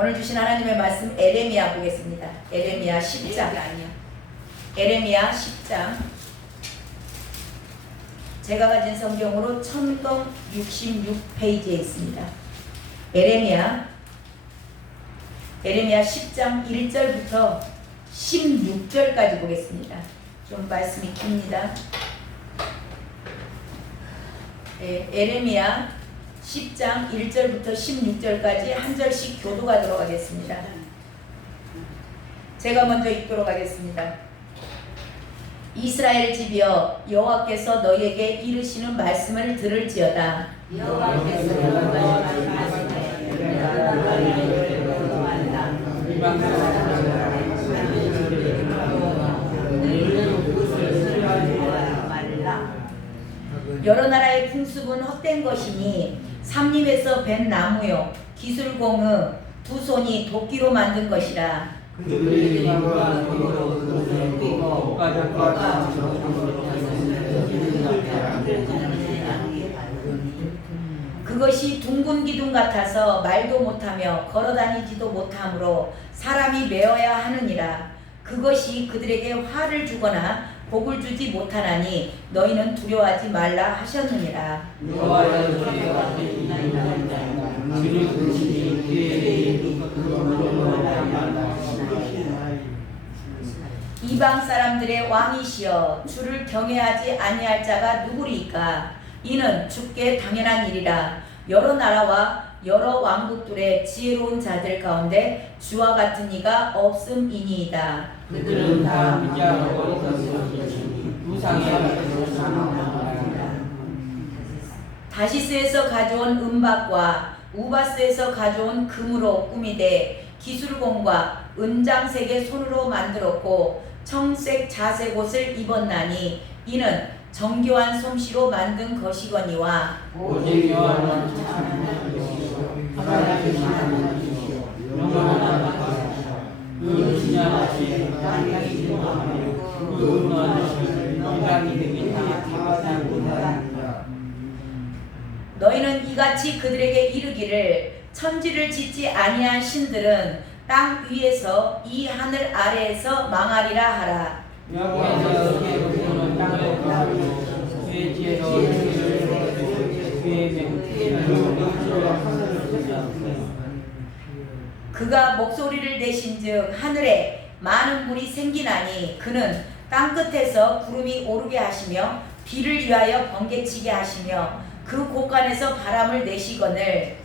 오늘 주신 하나님의 말씀 에레미야 보겠습니다. 에레미야 10장. 에레미야 10장. 제가 가진 성경으로 1066페이지에 있습니다. 에레미야 10장 1절부터 16절까지 보겠습니다. 좀 말씀이 깁니다. 에레미야 10장 1절부터 16절까지 한 절씩 교도가 들어가겠습니다. 제가 먼저 읽도록 하겠습니다. 이스라엘 집이여, 여호와께서 너희에게 이르시는 말씀을 들을지어다. 여호와께서 여러 나라의 풍습은 헛된 것이니 삼림에서 벤 나무요 기술공의 두 손이 도끼로 만든 것이라. 그것이 둥근 기둥 같아서 말도 못하며 걸어다니지도 못하므로 사람이 메어야 하느니라. 그것이 그들에게 화를 주거나 복을 주지 못하나니 너희는 두려워하지 말라 하셨느니라. 이방 사람들의 왕이시여, 주를 경외하지 아니할 자가 누구리이까? 이는 주께 당연한 일이라. 여러 나라와 여러 왕국들의 지혜로운 자들 가운데 주와 같은 이가 없음이니이다. 그들은 다 미디어로 어리석으니 우상의 다시스에서 가져온 은박과 우바스에서 가져온 금으로 꾸미되 기술공과 은장색의 손으로 만들었고 청색 자색 옷을 입었나니 이는 정교한 솜씨로 만든 것이거니와 오직 여호와는 참하는 것이요 하나님의 신하는 것이요 영원한 것이요 그 지냐같이 땅이 진동하며 그 운하는 인간이 되기 다 너희는 이같이 그들에게 이르기를 천지를 짓지 아니한 신들은 땅 위에서 이 하늘 아래에서 망하리라 하라. 여호와께서 그의 땅을 파고 그의 지혜로 그의 맹세로 그가 목소리를 내신즉 하늘에 많은 물이 생기나니 그는 땅 끝에서 구름이 오르게 하시며 비를 위하여 번개치게 하시며 그 곳간에서 바람을 내시거늘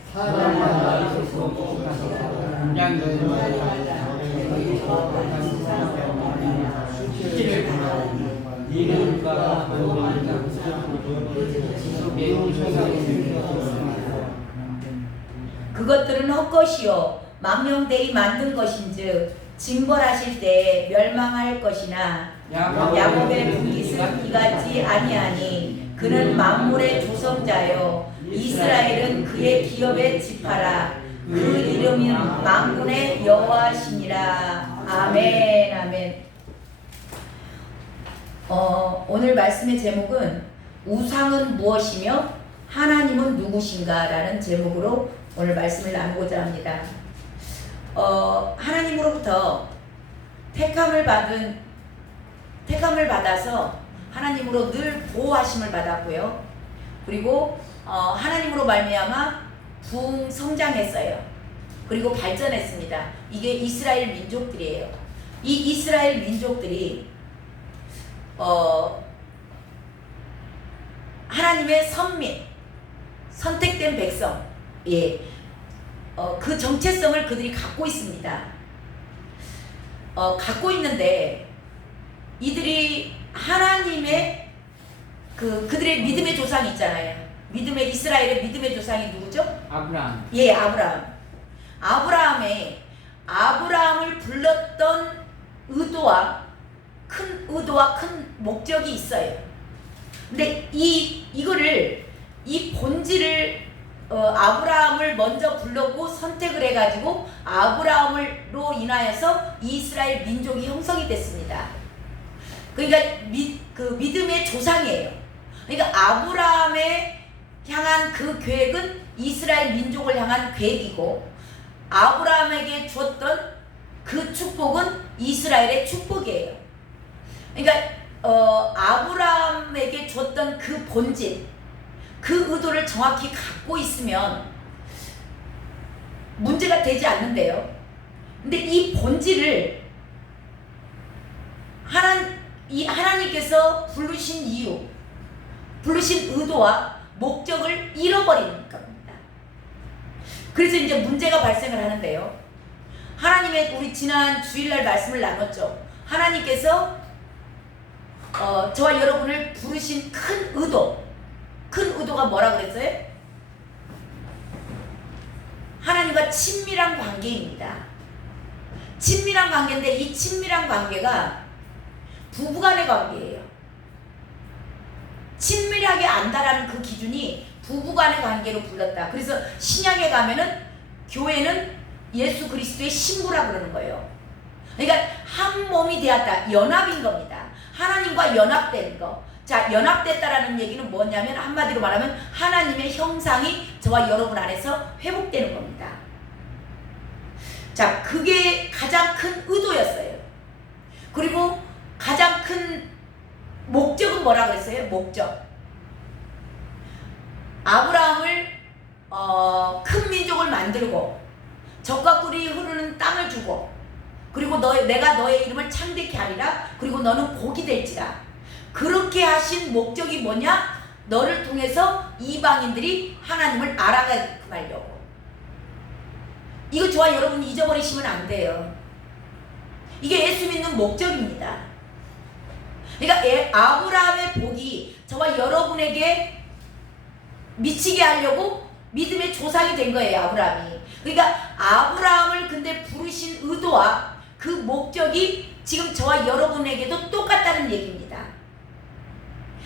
그것들은 헛것이요 망령되이 만든 것인즉 징벌하실 때에 멸망할 것이나 야곱의 분깃은 이같이 아니하니 그는 만물의 조성자요 이스라엘은 그의 기업의 지파라. 그 이름은 만군의 여호와시니라. 아멘. 아멘. 오늘 말씀의 제목은 우상은 무엇이며 하나님은 누구신가 라는 제목으로 오늘 말씀을 나누고자 합니다. 하나님으로부터 택함을 받아서 하나님으로 늘 보호하심을 받았고요. 그리고 하나님으로 말미암아 성장했어요. 그리고 발전했습니다. 이게 이스라엘 민족들이에요. 이 이스라엘 민족들이 하나님의 선택된 백성, 그 정체성을 그들이 갖고 있습니다. 갖고 있는데 이들이 하나님의 그들의 믿음의 조상이 있잖아요. 이스라엘의 믿음의 조상이 누구죠? 아브라함. 예, 아브라함을 불렀던 의도와 큰 목적이 있어요. 근데 이 본질을 아브라함을 먼저 불렀고 선택을 해가지고 아브라함으로 인하여서 이스라엘 민족이 형성이 됐습니다. 그러니까 믿음의 조상이에요. 그러니까 아브라함의 향한 그 계획은 이스라엘 민족을 향한 계획이고 아브라함에게 주었던 그 축복은 이스라엘의 축복이에요. 그러니까 아브라함에게 줬던 그 본질, 그 의도를 정확히 갖고 있으면 문제가 되지 않는데요. 근데 이 본질을 하나님께서 부르신 이유, 부르신 의도와 목적을 잃어버리는 겁니다. 그래서 이제 문제가 발생을 하는데요. 하나님의, 우리 지난 주일날 말씀을 나눴죠. 하나님께서 저와 여러분을 부르신 큰 의도가 뭐라 그랬어요? 하나님과 친밀한 관계입니다. 친밀한 관계인데 이 친밀한 관계가 부부간의 관계예요. 친밀하게 안다라는 그 기준이 부부간의 관계로 불렀다. 그래서 신약에 가면은 교회는 예수 그리스도의 신부라 그러는 거예요. 그러니까 한 몸이 되었다. 연합인 겁니다. 하나님과 연합된 거. 자, 연합됐다라는 얘기는 뭐냐면 한마디로 말하면 하나님의 형상이 저와 여러분 안에서 회복되는 겁니다. 자, 그게 가장 큰 의도였어요. 그리고 가장 큰 목적은 뭐라 그랬어요? 목적. 아브라함을 큰 민족을 만들고 적과 꿀이 흐르는 땅을 주고 그리고 내가 너의 이름을 창대케 하리라. 그리고 너는 복이 될지라. 그렇게 하신 목적이 뭐냐? 너를 통해서 이방인들이 하나님을 알아가게 하려고. 이거 저와 여러분 잊어버리시면 안 돼요. 이게 예수 믿는 목적입니다. 그러니까 아브라함의 복이 저와 여러분에게 미치게 하려고 믿음의 조상이 된 거예요. 아브라함이. 그러니까 아브라함을 근데 부르신 의도와 그 목적이 지금 저와 여러분에게도 똑같다는 얘기입니다.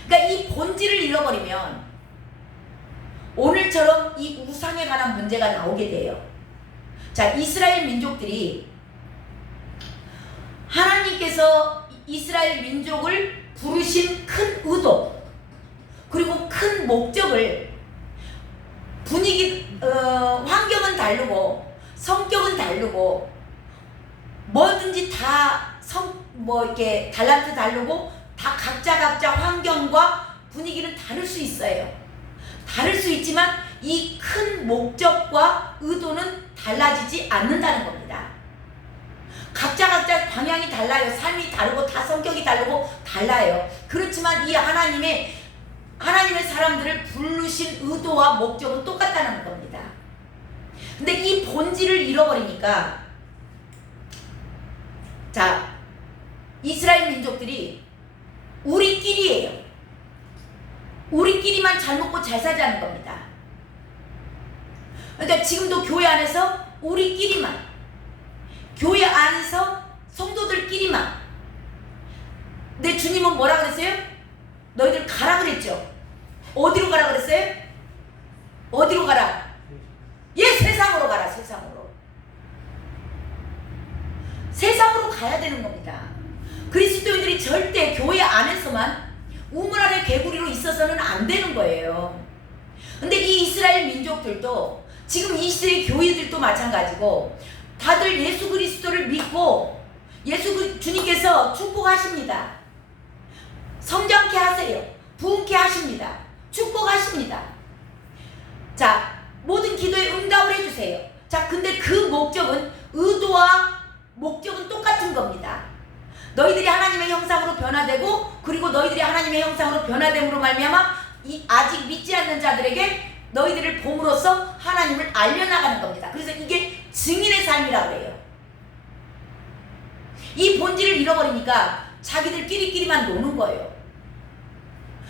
그러니까 이 본질을 잃어버리면 오늘처럼 이 우상에 관한 문제가 나오게 돼요. 자, 이스라엘 민족들이 하나님께서 이스라엘 민족을 부르신 큰 의도 그리고 큰 목적을 환경은 다르고 성격은 다르고 뭐든지 다 이렇게 달란트 다르고 다 각자 환경과 분위기는 다를 수 있어요. 다를 수 있지만 이 큰 목적과 의도는 달라지지 않는다는 겁니다. 각자 방향이 달라요. 삶이 다르고 다 성격이 다르고 달라요. 그렇지만 이 하나님의 사람들을 부르신 의도와 목적은 똑같다는 겁니다. 근데 이 본질을 잃어버리니까 자, 이스라엘 민족들이 우리끼리예요. 우리끼리만 잘 먹고 잘 살자는 겁니다. 그러니까 지금도 교회 안에서 우리끼리만, 교회 안에서 성도들끼리만. 근데 주님은 뭐라 그랬어요? 너희들 가라 그랬죠. 어디로 가라 그랬어요? 어디로 가라? 세상으로 가라. 세상으로 가야 되는 겁니다. 그리스도인들이 절대 교회 안에서만 우물 안에 개구리로 있어서는 안 되는 거예요. 근데 이 이스라엘 민족들도 지금 이 시대의 교회들도 마찬가지고 다들 예수 그리스도를 믿고 주님께서 축복하십니다. 성장케 하세요. 부흥케 하십니다. 축복하십니다. 자, 모든 기도에 응답을 해주세요. 자, 근데 그 목적은 의도와 목적은 똑같은 겁니다. 너희들이 하나님의 형상으로 변화되고 그리고 너희들이 하나님의 형상으로 변화됨으로 말미암아 아직 믿지 않는 자들에게 너희들을 봄으로써 하나님을 알려나가는 겁니다. 그래서 이게 증인의 삶이라고 해요. 이 본질을 잃어버리니까 자기들끼리만 노는 거예요.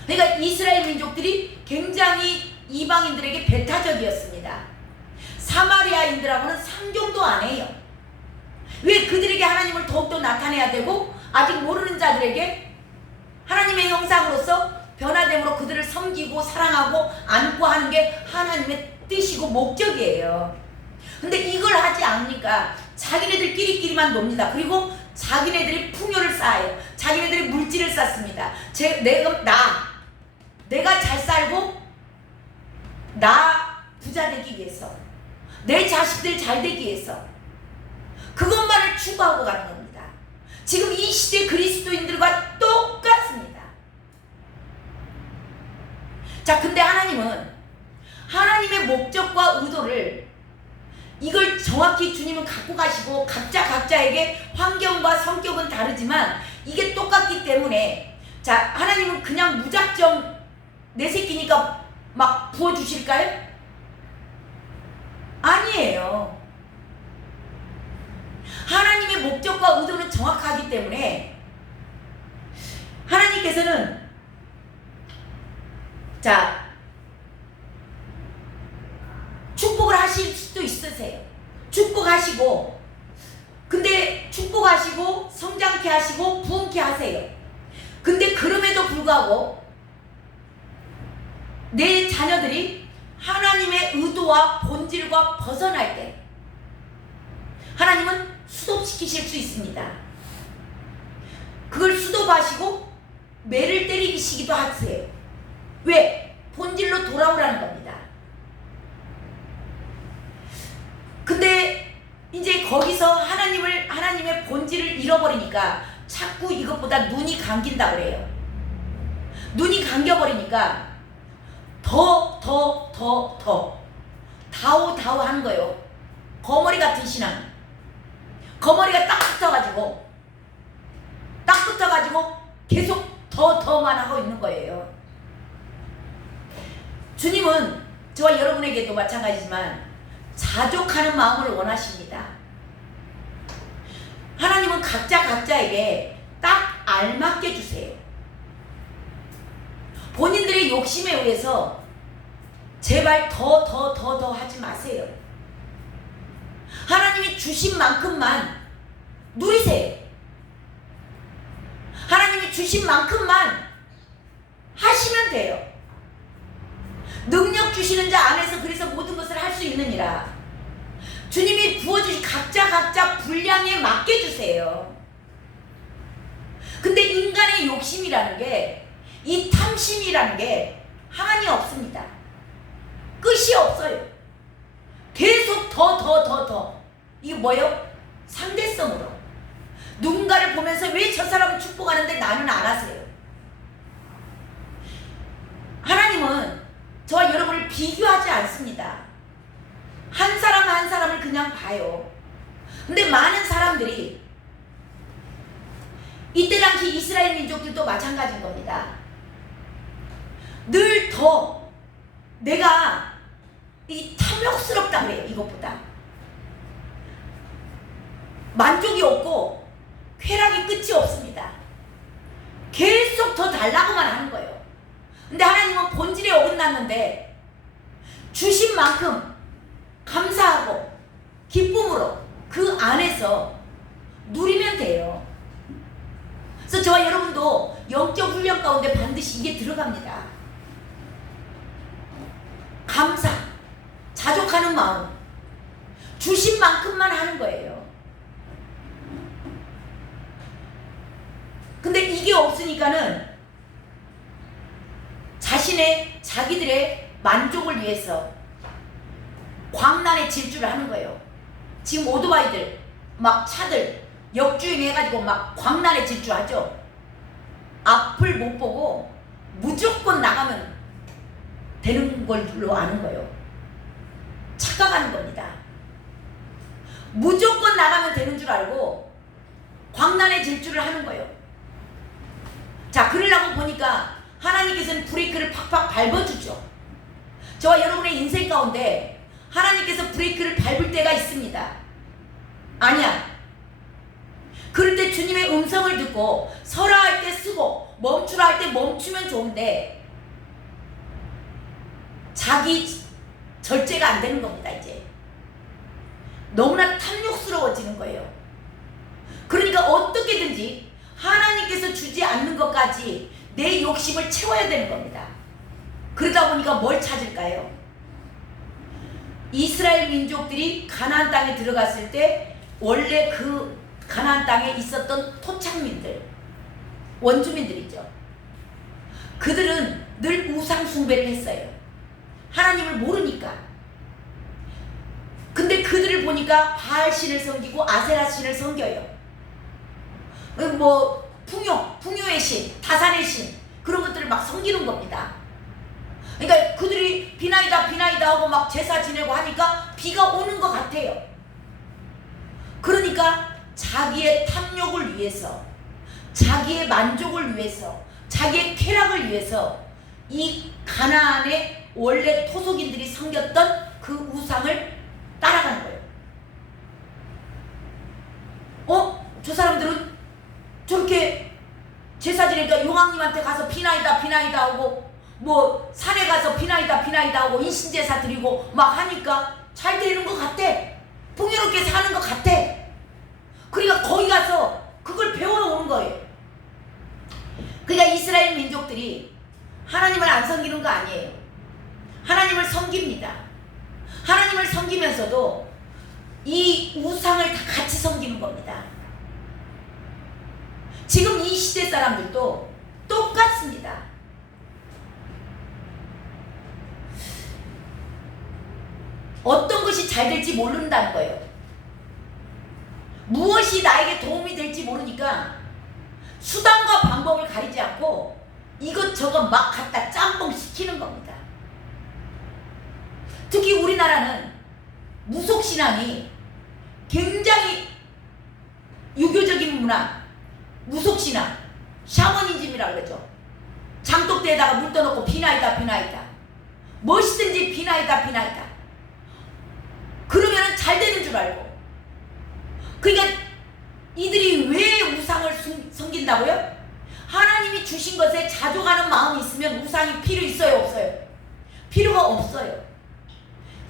그러니까 이스라엘 민족들이 굉장히 이방인들에게 배타적이었습니다. 사마리아인들하고는 상종도 안 해요. 왜? 그들에게 하나님을 더욱더 나타내야 되고 아직 모르는 자들에게 하나님의 형상으로서 변화됨으로 그들을 섬기고 사랑하고 안고 하는 게 하나님의 뜻이고 목적이에요. 근데 이걸 하지 않으니까 자기네들끼리만 놉니다. 그리고 자기네들이 풍요를 쌓아요. 자기네들이 물질을 쌓습니다. 내가 잘 살고 나 부자 되기 위해서, 내 자식들 잘 되기 위해서 그것만을 추구하고 가는 겁니다. 지금 이 시대 그리스도인들과 똑같습니다. 자, 근데 하나님은 하나님의 목적과 의도를 이걸 정확히 주님은 갖고 가시고 각자에게 환경과 성격은 다르지만 이게 똑같기 때문에 자, 하나님은 그냥 무작정 내 새끼니까 막 부어주실까요? 아니에요. 하나님의 목적과 의도는 정확하기 때문에 하나님께서는 자, 축복을 하실 수도 있으세요. 축복하시고, 근데 축복하시고 성장케 하시고 부흥케 하세요. 근데 그럼에도 불구하고 내 자녀들이 하나님의 의도와 본질과 벗어날 때 하나님은 수도시키실 수 있습니다. 그걸 수도하시고 매를 때리시기도 하세요. 왜? 본질로 돌아오라는 겁니다. 근데 이제 거기서 하나님의 본질을 잃어버리니까 자꾸 이것보다 눈이 감긴다 그래요. 눈이 감겨버리니까 더 다오 하는 거예요. 거머리 같은 신앙. 거머리가 딱 붙어가지고 계속 더만 하고 있는 거예요. 주님은 저와 여러분에게도 마찬가지지만 자족하는 마음을 원하십니다. 하나님은 각자에게 딱 알맞게 주세요. 본인들의 욕심에 의해서 제발 더 하지 마세요. 하나님이 주신 만큼만 누리세요. 하나님이 주신 만큼만 하시면 돼요. 능력 주시는 자 안에서 그래서 모든 것을 할 수 있느니라. 주님이 부어주신 각자 분량에 맞게 주세요. 근데 인간의 욕심이라는 게, 이 탐심이라는 게 한이 없습니다. 끝이 없어요. 계속 더. 이게 뭐예요? 상대성으로. 누군가를 보면서 왜 저 사람은 축복하는데 나는 안 하세요? 하나님은 저와 여러분을 비교하지 않습니다. 한 사람을 그냥 봐요. 근데 많은 사람들이 이때 당시 이스라엘 민족들도 마찬가지인 겁니다. 늘 더 내가 이 탐욕스럽다 그래요. 이것보다 만족이 없고 쾌락이 끝이 없습니다. 계속 더 달라고만 하는 거예요. 근데 하나님은 본질에 어긋났는데 주신 만큼 감사하고 기쁨으로 그 안에서 누리면 돼요. 그래서 저와 여러분도 영적 훈련 가운데 반드시 이게 들어갑니다. 감사, 자족하는 마음, 주신 만큼만 하는 거예요. 근데 이게 없으니까는 자기들의 만족을 위해서 광란의 질주를 하는 거예요. 지금 오토바이들, 막 차들 역주행해가지고 막 광란의 질주하죠. 앞을 못 보고 무조건 나가면 되는 걸로 아는 거예요. 착각하는 겁니다. 무조건 나가면 되는 줄 알고 광란의 질주를 하는 거예요. 자, 그러려고 보니까 하나님께서는 브레이크를 팍팍 밟아주죠. 저와 여러분의 인생 가운데 하나님께서 브레이크를 밟을 때가 있습니다. 아니야. 그럴 때 주님의 음성을 듣고 서라 할 때 쓰고 멈추라 할 때 멈추면 좋은데 자기 절제가 안 되는 겁니다. 이제 너무나 탐욕스러워지는 거예요. 그러니까 어떻게든지 하나님께서 주지 않는 것까지 내 욕심을 채워야 되는 겁니다. 그러다 보니까 뭘 찾을까요? 이스라엘 민족들이 가나안 땅에 들어갔을 때 원래 그 가나안 땅에 있었던 토착민들, 원주민들이죠. 그들은 늘 우상 숭배를 했어요. 하나님을 모르니까. 근데 그들을 보니까 바알 신을 섬기고 아세라 신을 섬겨요. 뭐 풍요의 신, 다산의 신, 그런 것들을 막 섬기는 겁니다. 그러니까 그들이 비나이다 하고 막 제사 지내고 하니까 비가 오는 것 같아요. 그러니까 자기의 탐욕을 위해서, 자기의 만족을 위해서, 자기의 쾌락을 위해서 이 가나안의 원래 토속인들이 섬겼던 그 우상을 따라가는 거예요. 저 사람들은 저렇게 제사 지내니까 용왕님한테 가서 비나이다 하고 뭐 산에 가서 비나이다 하고 인신제사 드리고 막 하니까 잘 되는 것 같아. 풍요롭게 사는 것 같아. 그러니까 거기 가서 그걸 배워오는 거예요. 그러니까 이스라엘 민족들이 하나님을 안 섬기는 거 아니에요. 하나님을 섬깁니다. 하나님을 섬기면서도 이 우상을 다 같이 섬기는 겁니다. 지금 이 시대 사람들도 똑같습니다. 어떤 것이 잘 될지 모른다는 거예요. 무엇이 나에게 도움이 될지 모르니까 수단과 방법을 가리지 않고 이것저것 막 갖다 짬뽕 시키는 겁니다. 특히 우리나라는 무속신앙이 굉장히 유교적인 문화, 무속신앙, 샤머니즘이라고 그러죠. 장독대에다가 물 떠놓고 비나이다 멋있든지 비나이다 그러면은 잘 되는 줄 알고. 그러니까 이들이 왜 우상을 섬긴다고요? 하나님이 주신 것에 자족하는 마음이 있으면 우상이 필요 있어요, 없어요? 필요가 없어요.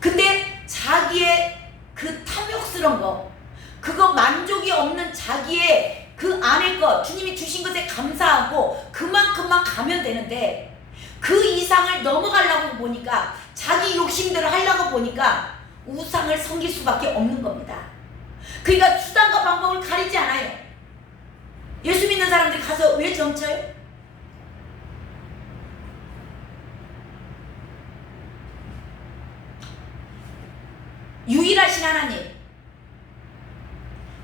근데 자기의 그 탐욕스러운 거, 그거 만족이 없는 자기의 그 안의 것, 주님이 주신 것에 감사하고 그만큼만 가면 되는데 그 이상을 넘어가려고 보니까, 자기 욕심대로 하려고 보니까 우상을 섬길 수밖에 없는 겁니다. 그러니까 수단과 방법을 가리지 않아요. 예수 믿는 사람들이 가서 왜 점쳐요? 유일하신 하나님,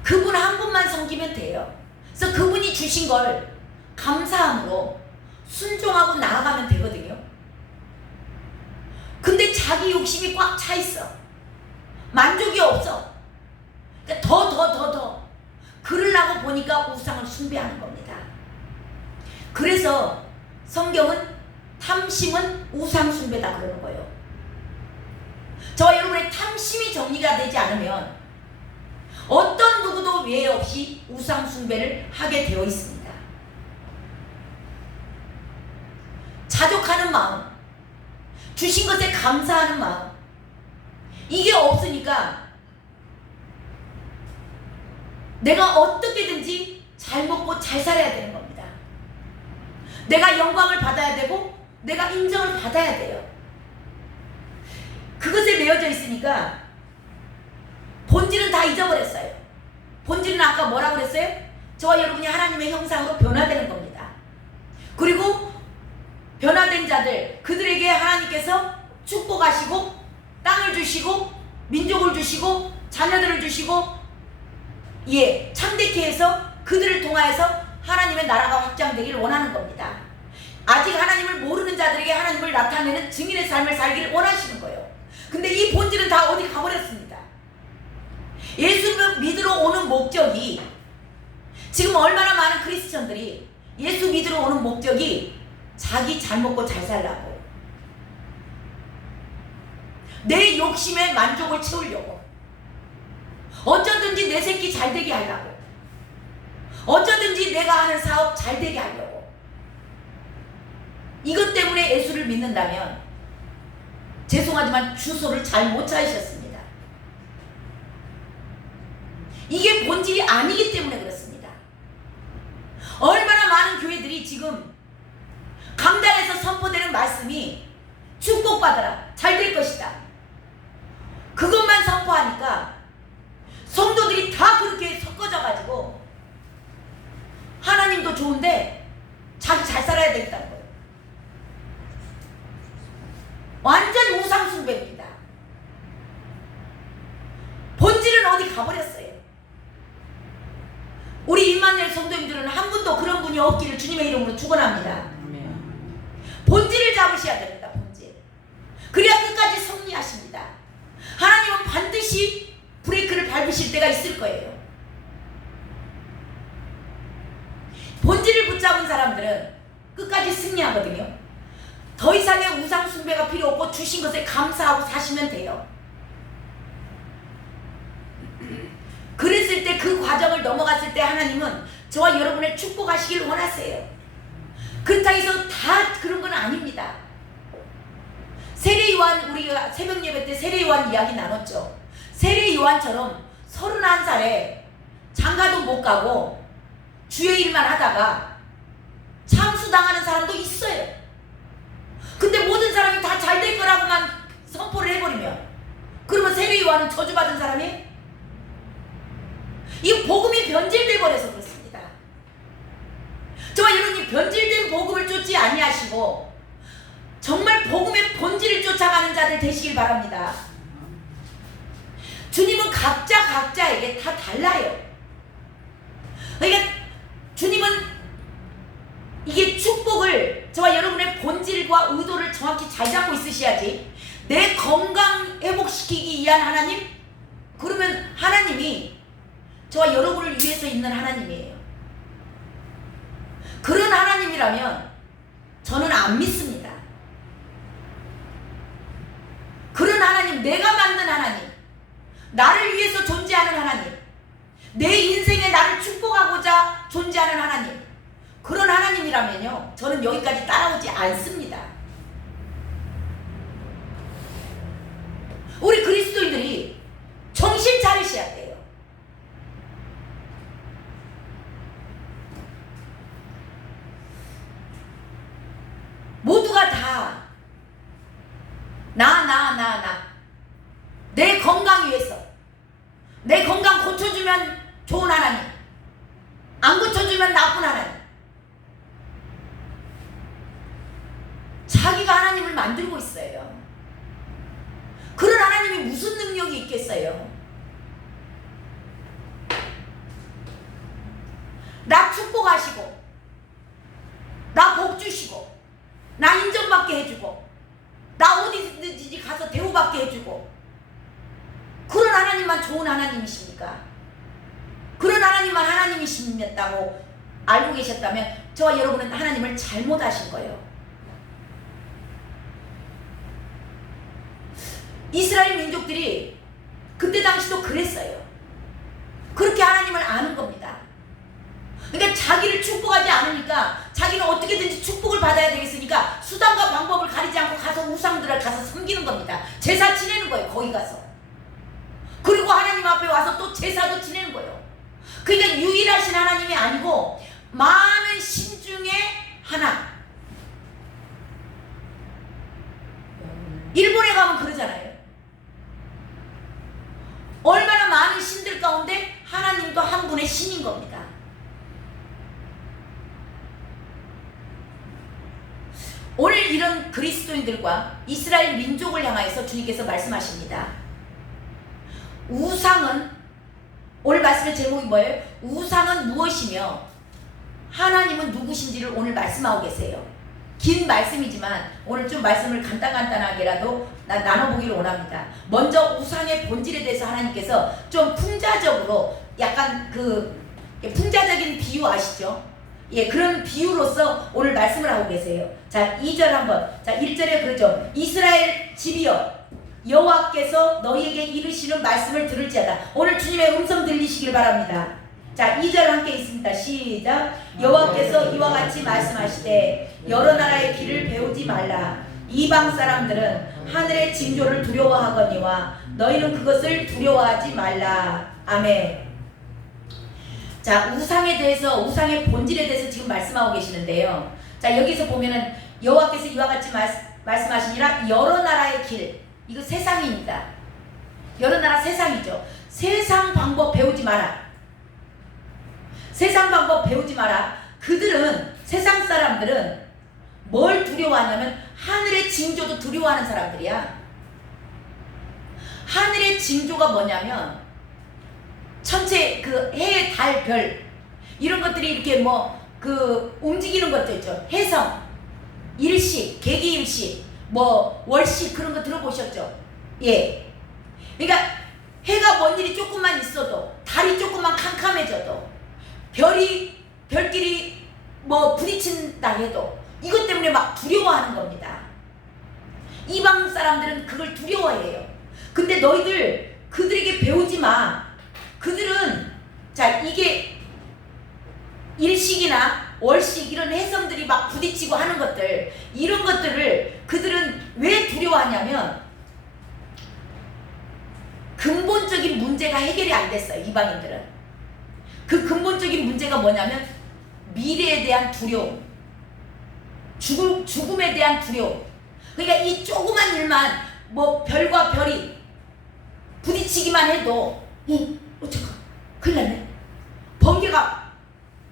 그분 한 분만 섬기면 돼요. 그래서 그분이 주신 걸 감사함으로 순종하고 나아가면 되거든요. 근데 자기 욕심이 꽉 차 있어. 만족이 없어. 그러니까 더 그러려고 보니까 우상을 숭배하는 겁니다. 그래서 성경은 탐심은 우상 숭배다 그러는 거예요. 저와 여러분의 탐심이 정리가 되지 않으면 어떤 누구도 외에 없이 우상 숭배를 하게 되어 있습니다. 자족하는 마음, 주신 것에 감사하는 마음, 이게 없으니까 내가 어떻게든지 잘 먹고 잘 살아야 되는 겁니다. 내가 영광을 받아야 되고 내가 인정을 받아야 돼요. 그것에 매여져 있으니까 본질은 다 잊어버렸어요. 본질은 아까 뭐라고 그랬어요? 저와 여러분이 하나님의 형상으로 변화되는 겁니다. 그리고 변화된 자들, 그들에게 하나님께서 축복하시고 땅을 주시고 민족을 주시고 자녀들을 주시고 참되게 해서 그들을 통하여서 하나님의 나라가 확장되기를 원하는 겁니다. 아직 하나님을 모르는 자들에게 하나님을 나타내는 증인의 삶을 살기를 원하시는 거예요. 근데 이 본질은 다 어디 가버렸습니다. 예수 믿으러 오는 목적이, 지금 얼마나 많은 크리스천들이 예수 믿으러 오는 목적이 자기 잘 먹고 잘 살라고, 내 욕심에 만족을 채우려고, 어쩌든지 내 새끼 잘 되게 하려고, 어쩌든지 내가 하는 사업 잘 되게 하려고. 이것 때문에 예수를 믿는다면 죄송하지만 주소를 잘 못 찾으셨습니다. 이게 본질이 아니기 때문에 그렇습니다. 얼마나 많은 교회들이 지금 강단에서 선포되는 말씀이 축복받아라, 잘 될 것이다, 그것만 선포하니까 성도들이 다 그렇게 섞어져 가지고 하나님도 좋은데 자기 잘 살아야 되겠다는 거예요. 완전 우상 숭배입니다. 우리 임마누엘 성도님들은 한 분도 그런 분이 없기를 주님의 이름으로 축원합니다. 아멘. 본질을 잡으셔야 됩니다. 본질. 그래야 끝까지 승리하십니다. 하나님은 반드시 브레이크를 밟으실 때가 있을 거예요. 본질을 붙잡은 사람들은 끝까지 승리하거든요. 더 이상의 우상 숭배가 필요 없고 주신 것에 감사하고 사시면 돼요. 그랬을 때 그 과정을 넘어갔을 때 하나님은 저와 여러분의 축복하시길 원하세요. 그렇다고 해서 다 그런 건 아닙니다. 세례요한, 우리가 새벽 예배 때 세례요한 이야기 나눴죠. 세례요한처럼 31살에 장가도 못 가고 주의 일만 하다가 참수당하는 사람도 있어요. 근데 모든 사람이 다 잘 될 거라고만 선포를 해버리면 그러면 세례요한은 저주받은 사람이? 이 복음이 변질돼 버려서 그렇습니다. 저와 여러분이 변질된 복음을 쫓지 아니하시고 정말 복음의 본질을 쫓아가는 자들 되시길 바랍니다. 주님은 각자에게 다 달라요. 그러니까 주님은 이게 축복을 저와 여러분의 본질과 의도를 정확히 잘 잡고 있으셔야지. 내 건강 회복시키기 위한 하나님? 그러면 하나님이 저와 여러분을 위해서 있는 하나님이에요. 그런 하나님이라면 저는 안 믿습니다. 그런 하나님, 내가 만든 하나님, 나를 위해서 존재하는 하나님, 내 인생에 나를 축복하고자 존재하는 하나님, 그런 하나님이라면요 저는 여기까지 따라오지 않습니다. 우리 그리스도인들이 정신 차리셔야 돼요. 모두가 다 내 건강 위해서, 내 건강 고쳐주면 좋은 하나님, 안 고쳐주면 나쁜 하나님, 자기가 하나님을 만들고 있어요. 그런 하나님이 무슨 능력이 있겠어요? 나 축복하시고, 나 복 주시고, 나 인정받게 해주고, 나 어디든지 가서 대우받게 해주고, 그런 하나님만 좋은 하나님이십니까? 그런 하나님만 하나님이시다고 알고 계셨다면 저와 여러분은 하나님을 잘못 아신 거예요. 이스라엘 민족들이 그때 당시도 그랬어요. 그렇게 하나님을 아는 겁니다. 그러니까 자기를 축복하지 않으니까 자기는 어떻게든지 축복을 받아야 되겠으니까 수단과 방법을 가리지 않고 가서 우상들을 가서 섬기는 겁니다. 제사 지내는 거예요. 거기 가서. 그리고 하나님 앞에 와서 또 제사도 지내는 거예요. 그러니까 유일하신 하나님이 아니고 많은 신 중에 하나. 일본에 가면 그러잖아요. 얼마나 많은 신들 가운데 하나님도 한 분의 신인 겁니다. 오늘 이런 그리스도인들과 이스라엘 민족을 향하여서 주님께서 말씀하십니다. 우상은, 오늘 말씀의 제목이 뭐예요? 우상은 무엇이며 하나님은 누구신지를 오늘 말씀하고 계세요. 긴 말씀이지만 오늘 좀 말씀을 간단하게라도 나눠보기를 원합니다. 먼저 우상의 본질에 대해서 하나님께서 좀 풍자적으로, 약간 풍자적인 비유 아시죠? 예, 그런 비유로서 오늘 말씀을 하고 계세요. 자, 2절 한번. 자, 1절에 그러죠. 이스라엘 집이여, 여호와께서 너희에게 이르시는 말씀을 들을지어다. 오늘 주님의 음성 들리시길 바랍니다. 자, 2절 함께 있습니다. 시작. 여호와께서 이와 같이 말씀하시되 여러 나라의 길을 배우지 말라. 이방 사람들은 하늘의 징조를 두려워하거니와 너희는 그것을 두려워하지 말라. 아멘. 자, 우상에 대해서, 우상의 본질에 대해서 지금 말씀하고 계시는데요. 자, 여기서 보면은 여호와께서 이와 같이 말씀하시니라. 여러 나라의 길, 이거 세상입니다. 여러 나라 세상이죠. 세상 방법 배우지 마라. 세상 방법 배우지 마라. 그들은, 세상 사람들은 뭘 두려워하냐면 하늘의 징조도 두려워하는 사람들이야. 하늘의 징조가 뭐냐면 천체, 그 해, 달, 별, 이런 것들이 이렇게 뭐 그 움직이는 것도 있죠. 해성, 일식, 개기일식, 뭐 월식 그런 거 들어보셨죠? 예. 그러니까 해가 먼 일이 조금만 있어도, 달이 조금만 캄캄해져도, 별끼리 뭐 부딪힌다 해도 이것 때문에 막 두려워하는 겁니다. 이방 사람들은 그걸 두려워해요. 근데 너희들 그들에게 배우지 마. 그들은 자 이게 일식이나 월식 이런 해성들이 막 부딪히고 하는 것들, 이런 것들을 그들은 왜 두려워하냐면 근본적인 문제가 해결이 안 됐어요. 이방인들은. 그 근본적인 문제가 뭐냐면 미래에 대한 두려움, 죽음에 대한 두려움. 그러니까 이 조그만 일만 뭐 별과 별이 부딪히기만 해도 어떡하 큰일 났네. 번개가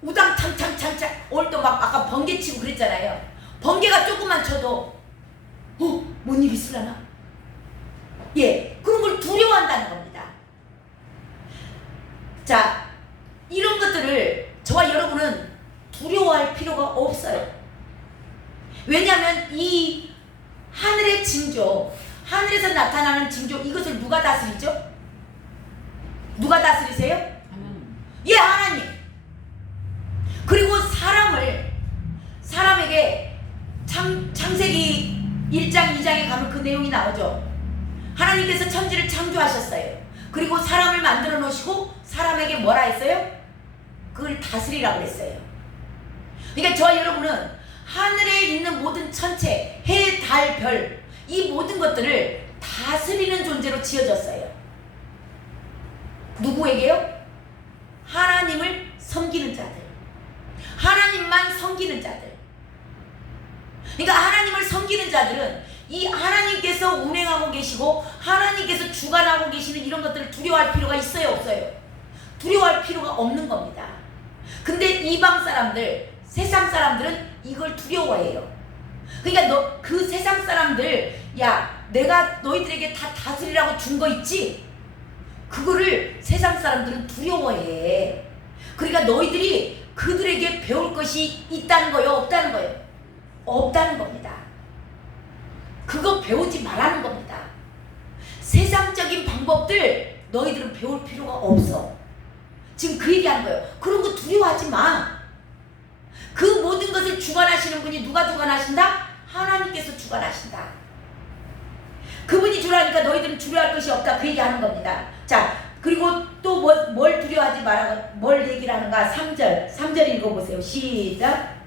우당탕탕탕탕 오늘 또 막 아까 번개 치고 그랬잖아요. 번개가 조금만 쳐도 뭔 일 있으려나? 예, 그런 걸 두려워한다는 겁니다. 자, 이런 것들을 저와 여러분은 두려워할 필요가 없어요. 왜냐하면 이 하늘의 징조, 하늘에서 나타나는 징조, 이것을 누가 다스리죠? 누가 다스리세요? 하나님. 예, 하나님. 그리고 사람에게 창세기 1장 2장에 가면 그 내용이 나오죠. 하나님께서 천지를 창조하셨어요. 그리고 사람을 만들어 놓으시고 사람에게 뭐라 했어요? 그걸 다스리라고 했어요. 그러니까 저와 여러분은 하늘에 있는 모든 천체, 해, 달, 별, 이 모든 것들을 다스리는 존재로 지어졌어요. 누구에게요? 하나님을 섬기는 자들, 하나님만 섬기는 자들. 그러니까 하나님을 섬기는 자들은 이 하나님께서 운행하고 계시고 하나님께서 주관하고 계시는 이런 것들을 두려워할 필요가 있어요, 없어요? 두려워할 필요가 없는 겁니다. 근데 이방 사람들, 세상 사람들은 이걸 두려워해요. 그러니까 그 세상 사람들, 야, 내가 너희들에게 다 다스리라고 준 거 있지? 그거를 세상 사람들은 두려워해. 그러니까 너희들이 그들에게 배울 것이 있다는 거예요, 없다는 거예요? 없다는 겁니다. 그거 배우지 말라는 겁니다. 세상적인 방법들 너희들은 배울 필요가 없어. 지금 그 얘기하는 거예요. 그런 거 두려워하지 마. 그 모든 것을 주관하시는 분이 누가 주관하신다? 하나님께서 주관하신다. 그분이 주라니까 너희들은 두려워할 것이 없다, 그 얘기하는 겁니다. 자, 그리고 또 뭘 두려워하지 말라고 뭘 얘기를 하는가? 3절 읽어보세요. 시작.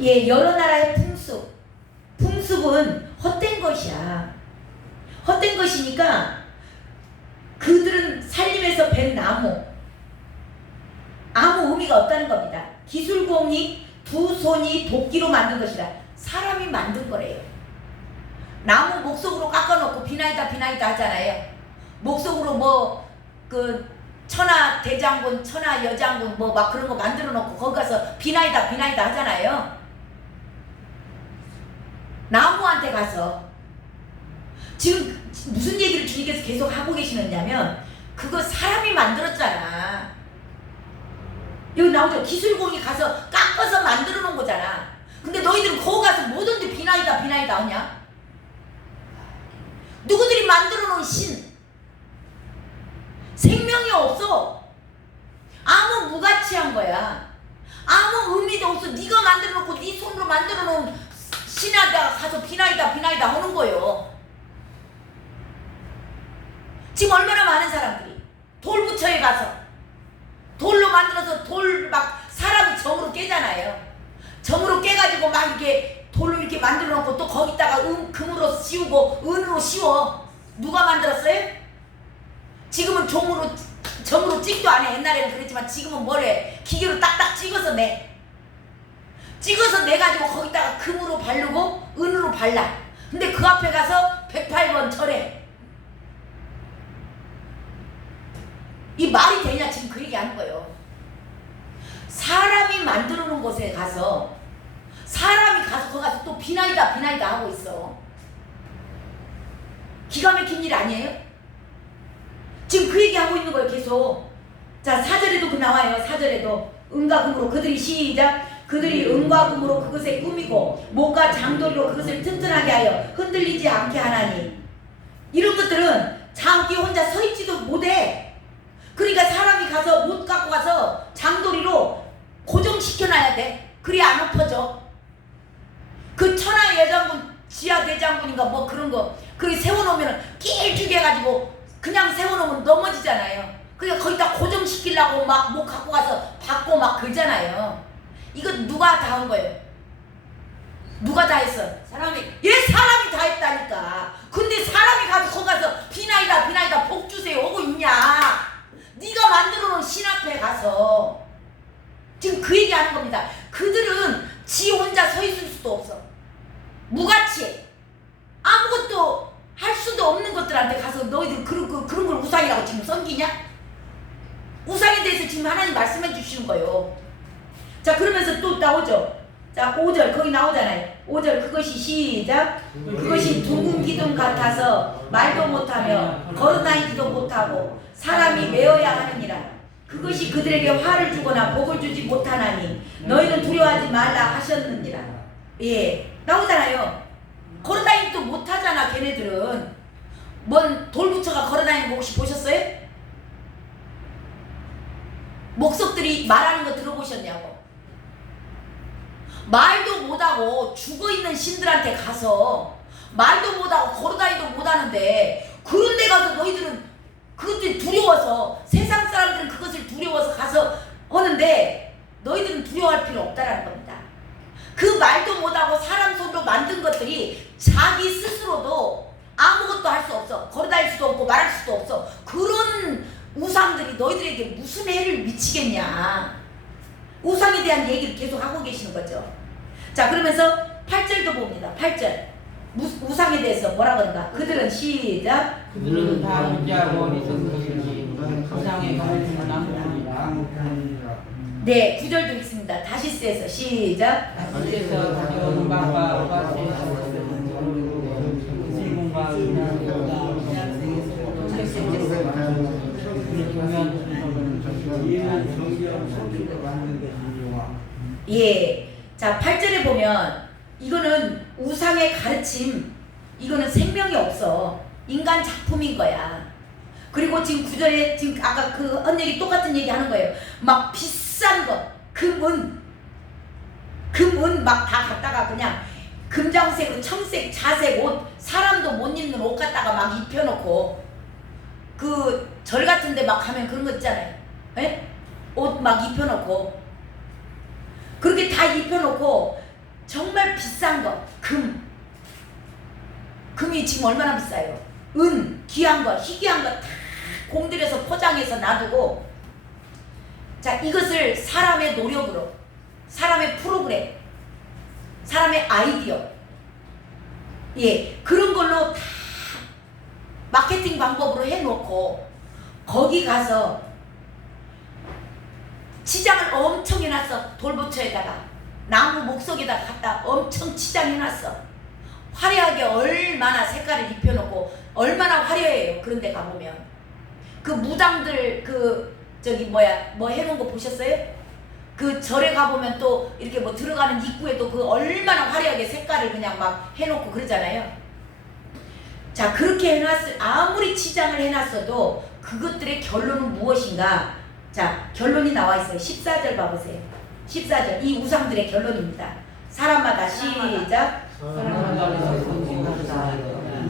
예, 여러 나라의 풍습은 헛된 것이야. 헛된 것이니까 그들은 살림에서 벤 나무, 아무 의미가 없다는 겁니다. 기술공이 두 손이 도끼로 만든 것이라. 사람이 만든 거래요. 나무 목석으로 깎아놓고 비나이다 하잖아요. 목석으로 뭐 그 천하 대장군, 천하 여장군 뭐 막 그런 거 만들어 놓고 거기 가서 비나이다 하잖아요. 나무한테 가서 지금 무슨 얘기를 주님께서 계속 하고 계시느냐면 그거 사람이 만들었잖아. 여기 나오죠. 기술공이 가서 깎아서 만들어 놓은 거잖아. 근데 너희들은 거기 가서 뭐든지 비나이다 하냐? 누구들이 만들어 놓은 신, 생명이 없어. 아무 무가치한 거야. 아무 의미도 없어. 네가 만들어 놓고 네 손으로 만들어 놓은 신하다 가서 비나이다 하는 거예요. 지금 얼마나 많은 사람들이 돌부처에 가서 돌로 만들어서 돌 막 사람이 정으로 깨잖아요. 정으로 깨가지고 막 이렇게 돌로 이렇게 만들어 놓고 또 거기다가 금으로 씌우고 은으로 씌워. 누가 만들었어요? 지금은 정으로 찍도 안 해. 옛날에는 그랬지만 지금은 뭐래? 기계로 딱딱 찍어서 내. 찍어서 내가지고 거기다가 금으로 바르고 은으로 발라. 근데 그 앞에 가서 108번 절해. 이 말이 되냐? 지금 그 얘기 하는 거예요. 사람이 만들어 놓은 곳에 가서 사람이 가서 거기 가서 또 비나이다 하고 있어. 기가 막힌 일 아니에요? 지금 그 얘기하고 있는 거예요 계속. 자 4절에도 그 나와요. 4절에도 은과 금으로 그들이 시작 그들이 은과 금으로 그것에 꾸미고 목과 장도리로 그것을 튼튼하게 하여 흔들리지 않게 하나니 이런 것들은 장기 혼자 서 있지도 못해. 그러니까 사람이 가서 못 갖고 가서 장도리로 고정시켜놔야 돼. 그래야 안 엎어져. 그 천하예장군 지하대장군인가 뭐 그런 거 그 세워놓으면 길쭉해 가지고 그냥 세워놓으면 넘어지잖아요. 그러니까 거기다 고정시키려고 막 뭐 갖고 가서 받고 막 그러잖아요. 이거 누가 다 한 거예요? 누가 다 했어? 사람이 다 했다니까. 근데 사람이 가서 거기 가서 비나이다 복 주세요 오고 있냐? 네가 만들어 놓은 신 앞에 가서 지금 그 얘기하는 겁니다. 그들은 지 혼자 서 있을 수도 없어. 무가치 아무것도 할 수도 없는 것들한테 가서 너희들 그런 걸 우상이라고 지금 섬기냐? 우상에 대해서 지금 하나님 말씀해 주시는 거예요. 자 그러면서 또 나오죠. 자 5절 거기 나오잖아요. 5절 그것이 시작 그것이 둥근 기둥 같아서 말도 못하며 걸어다니지도 못하고 사람이 메어야 하느니라. 그것이 그들에게 화를 주거나 복을 주지 못하나니 너희는 두려워하지 말라 하셨느니라. 예 나오잖아요. 걸어다니지도 못하잖아 걔네들은. 뭔 돌부처가 걸어다니는 거 혹시 보셨어요? 목석들이 말하는 거 들어보셨냐고. 말도 못하고 죽어있는 신들한테 가서 말도 못하고 걸어다니도 못하는데 그런 데 가서 너희들은 그것들이 두려워서 세상 사람들은 그것을 두려워서 가서 하는데 너희들은 두려워할 필요 없다라는 겁니다. 그 말도 못하고 사람 손으로 만든 것들이 자기 스스로도 아무것도 할 수 없어. 걸어다닐 수도 없고 말할 수도 없어. 그런 우상들이 너희들에게 무슨 해를 미치겠냐. 우상에 대한 얘기를 계속 하고 계시는 거죠. 자 그러면서 8절도 봅니다. 8절 우상에 대해서 뭐라 그런가. 그들은 시작 그들은 다 문자고 어리석은 것이니 우상에 가르치는 낭만이라. 네 9절도 있습니다. 다시스에서 시작 다시스에서 가져오는 바가 오바스에서 질문과 예. 자 8절에 보면 이거는 우상의 가르침 이거는 생명이 없어. 인간 작품인 거야. 그리고 지금 9절에 지금 아까 그 언얘기 똑같은 얘기 하는 거예요. 막 비싼 거 금은 막 다 갖다가 그냥 금장색, 청색, 자색 옷 사람도 못 입는 옷 갖다가 막 입혀놓고 그 절 같은데 막 가면 그런 거 있잖아요. 에? 옷 막 입혀놓고 그렇게 다 입혀놓고 정말 비싼 거 금이 지금 얼마나 비싸요. 은 귀한 거 희귀한 거 다 공들여서 포장해서 놔두고 자 이것을 사람의 노력으로 사람의 프로그램 사람의 아이디어 예 그런 걸로 다 마케팅 방법으로 해놓고 거기 가서 치장을 엄청 해놨어. 돌부처에다가 나무 목석에다가 갖다 엄청 치장해놨어. 화려하게 얼마나 색깔을 입혀놓고 얼마나 화려해요. 그런데 가보면 그 무당들 그 저기 뭐 해놓은 거 보셨어요? 그 절에 가보면 또 이렇게 뭐 들어가는 입구에도 그 얼마나 화려하게 색깔을 그냥 막 해놓고 그러잖아요. 자 그렇게 해놨을 아무리 치장을 해놨어도 그것들의 결론은 무엇인가? 자 결론이 나와 있어요. 14절 봐보세요. 14절 이 우상들의 결론입니다. 사람마다 시작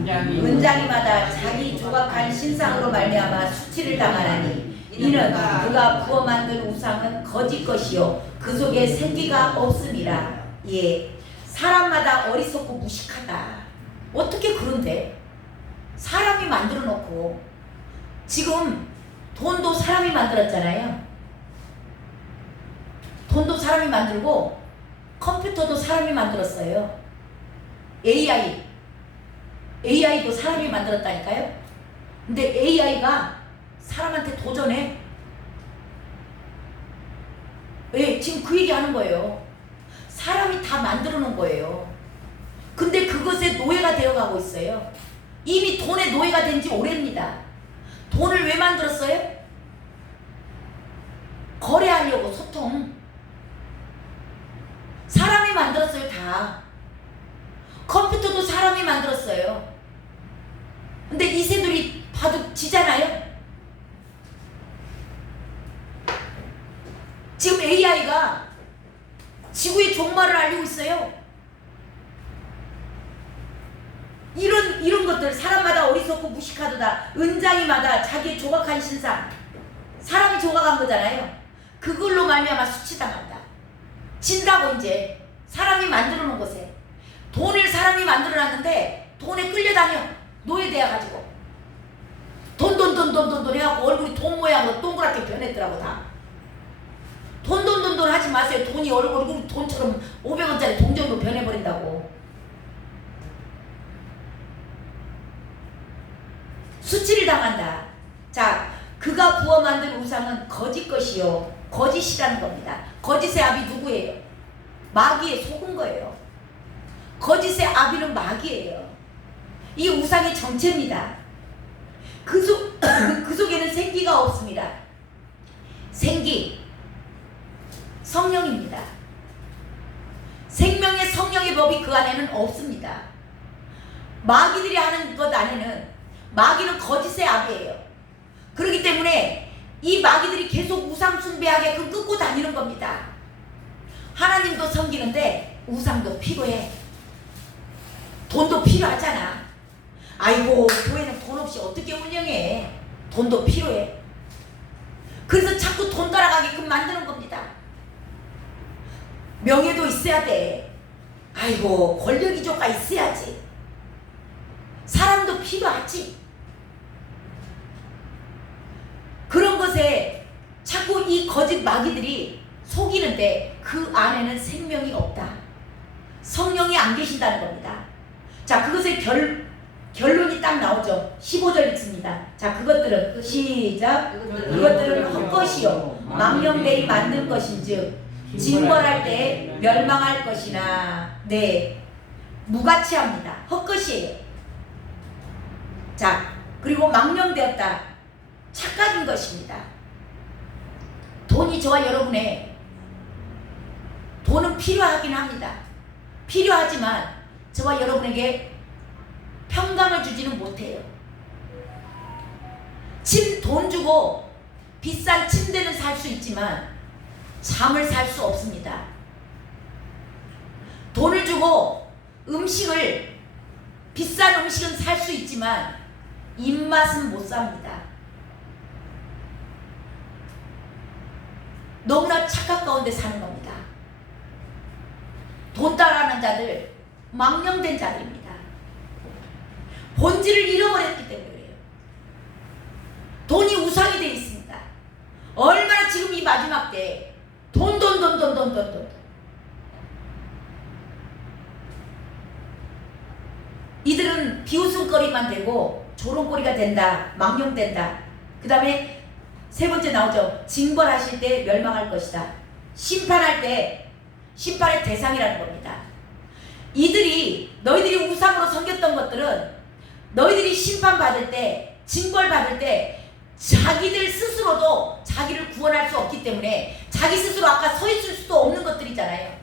은장이마다 자기 조각한 신상으로 말미암아 수치를 당하나니 이는 그가 부어 만든 우상은 거짓 것이요 그 속에 생기가 없음이라. 예, 사람마다 어리석고 무식하다. 어떻게 그런데 사람이 만들어 놓고 지금 돈도 사람이 만들었잖아요. 돈도 사람이 만들고 컴퓨터도 사람이 만들었어요. AI도 사람이 만들었다니까요. 근데 AI가 사람한테 도전해. 예, 지금 그 얘기 하는 거예요. 사람이 다 만들어 놓은 거예요. 근데 그것에 노예가 되어가고 있어요. 이미 돈의 노예가 된 지 오래입니다. 돈을 왜 만들었어요? 거래하려고, 소통. 사람이 만들었어요, 다. 컴퓨터도 사람이 만들었어요. 근데 이 새들이 바둑 지잖아요. 지금 AI가 지구의 종말을 알리고 있어요. 이런 것들, 사람마다 어리석고 무식하도다. 은장이마다 자기의 조각한 신상, 사람이 조각한 거잖아요. 그걸로 말미암아 수치당한다. 진다고. 이제 사람이 만들어 놓은 것에 돈을 사람이 만들어 놨는데 돈에 끌려다녀. 노예되어 가지고 돈 해갖고 얼굴이 돈 모양으로 동그랗게 변했더라고. 다 돈 하지 마세요. 돈이 얼굴이 돈처럼 500원짜리 동전으로 변해버린다고. 수치를 당한다. 자, 그가 부어 만든 우상은 거짓 것이요, 거짓이라는 겁니다. 거짓의 아비 누구예요? 마귀에 속은 거예요. 거짓의 아비는 마귀예요. 이 우상의 정체입니다. 그 속에는 생기가 없습니다. 생기, 성령입니다. 생명의 성령의 법이 그 안에는 없습니다. 마귀들이 하는 것 안에는, 마귀는 거짓의 아비예요. 그렇기 때문에 이 마귀들이 계속 우상 숭배하게끔 끌고 다니는 겁니다. 하나님도 섬기는데 우상도 필요해. 돈도 필요하잖아. 아이고, 교회는 돈 없이 어떻게 운영해. 돈도 필요해. 그래서 자꾸 돈 따라가게끔 만드는 겁니다. 명예도 있어야 돼. 아이고, 권력 이조가 있어야지. 사람도 필요하지. 그런 것에 자꾸 이 거짓 마귀들이 속이는데 그 안에는 생명이 없다. 성령이 안 계신다는 겁니다. 자, 그것의 결론이 딱 나오죠. 15절 있습니다. 자, 그것들은 시작. 그것들은 헛것이요 망령되이 만든 것인즉 징벌할 때 멸망할 것이나. 네, 무가치합니다. 헛것이에요. 자, 그리고 망령되었다. 착각인 것입니다. 돈이 저와 여러분의, 돈은 필요하긴 합니다. 필요하지만 저와 여러분에게 평강을 주지는 못해요. 돈 주고 비싼 침대는 살 수 있지만 잠을 살 수 없습니다. 돈을 주고 비싼 음식은 살 수 있지만 입맛은 못 삽니다. 너무나 착각 가운데 사는 겁니다. 돈 따라하는 자들, 망령된 자들입니다. 본질을 잃어버렸기 때문에 그래요. 돈이 우상이 되어 있습니다. 얼마나 지금 이 마지막 때 돈. 이들은 비웃음거리만 되고 조롱거리가 된다. 망령된다. 그 다음에 세 번째 나오죠. 징벌하실 때 멸망할 것이다. 심판할 때 심판의 대상이라는 겁니다. 너희들이 우상으로 섬겼던 것들은 너희들이 심판받을 때, 징벌받을 때 자기들 스스로도 자기를 구원할 수 없기 때문에 자기 스스로 아까 서 있을 수도 없는 것들이잖아요.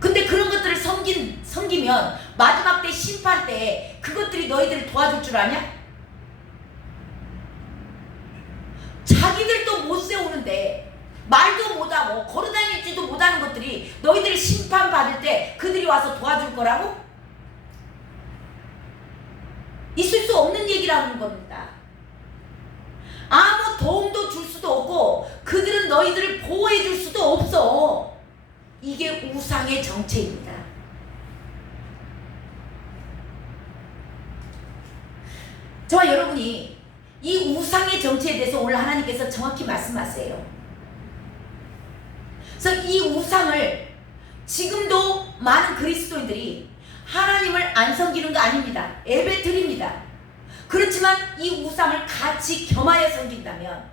근데 그런 것들을 섬기면 마지막 때 심판 때 그것들이 너희들을 도와줄 줄 아냐? 자기들도 못 세우는데, 말도 못하고 걸어다니지도 못하는 것들이 너희들이 심판받을 때 그들이 와서 도와줄 거라고? 있을 수 없는 얘기라는 겁니다. 아무 도움도 줄 수도 없고 그들은 너희들을 보호해 줄 수도 없어. 이게 우상의 정체입니다. 저와 여러분이 이 우상의 정체에 대해서 오늘 하나님께서 정확히 말씀하세요. 그래서 이 우상을 지금도 많은 그리스도인들이 하나님을 안 섬기는 거 아닙니다. 예배 드립니다. 그렇지만 이 우상을 같이 겸하여 섬긴다면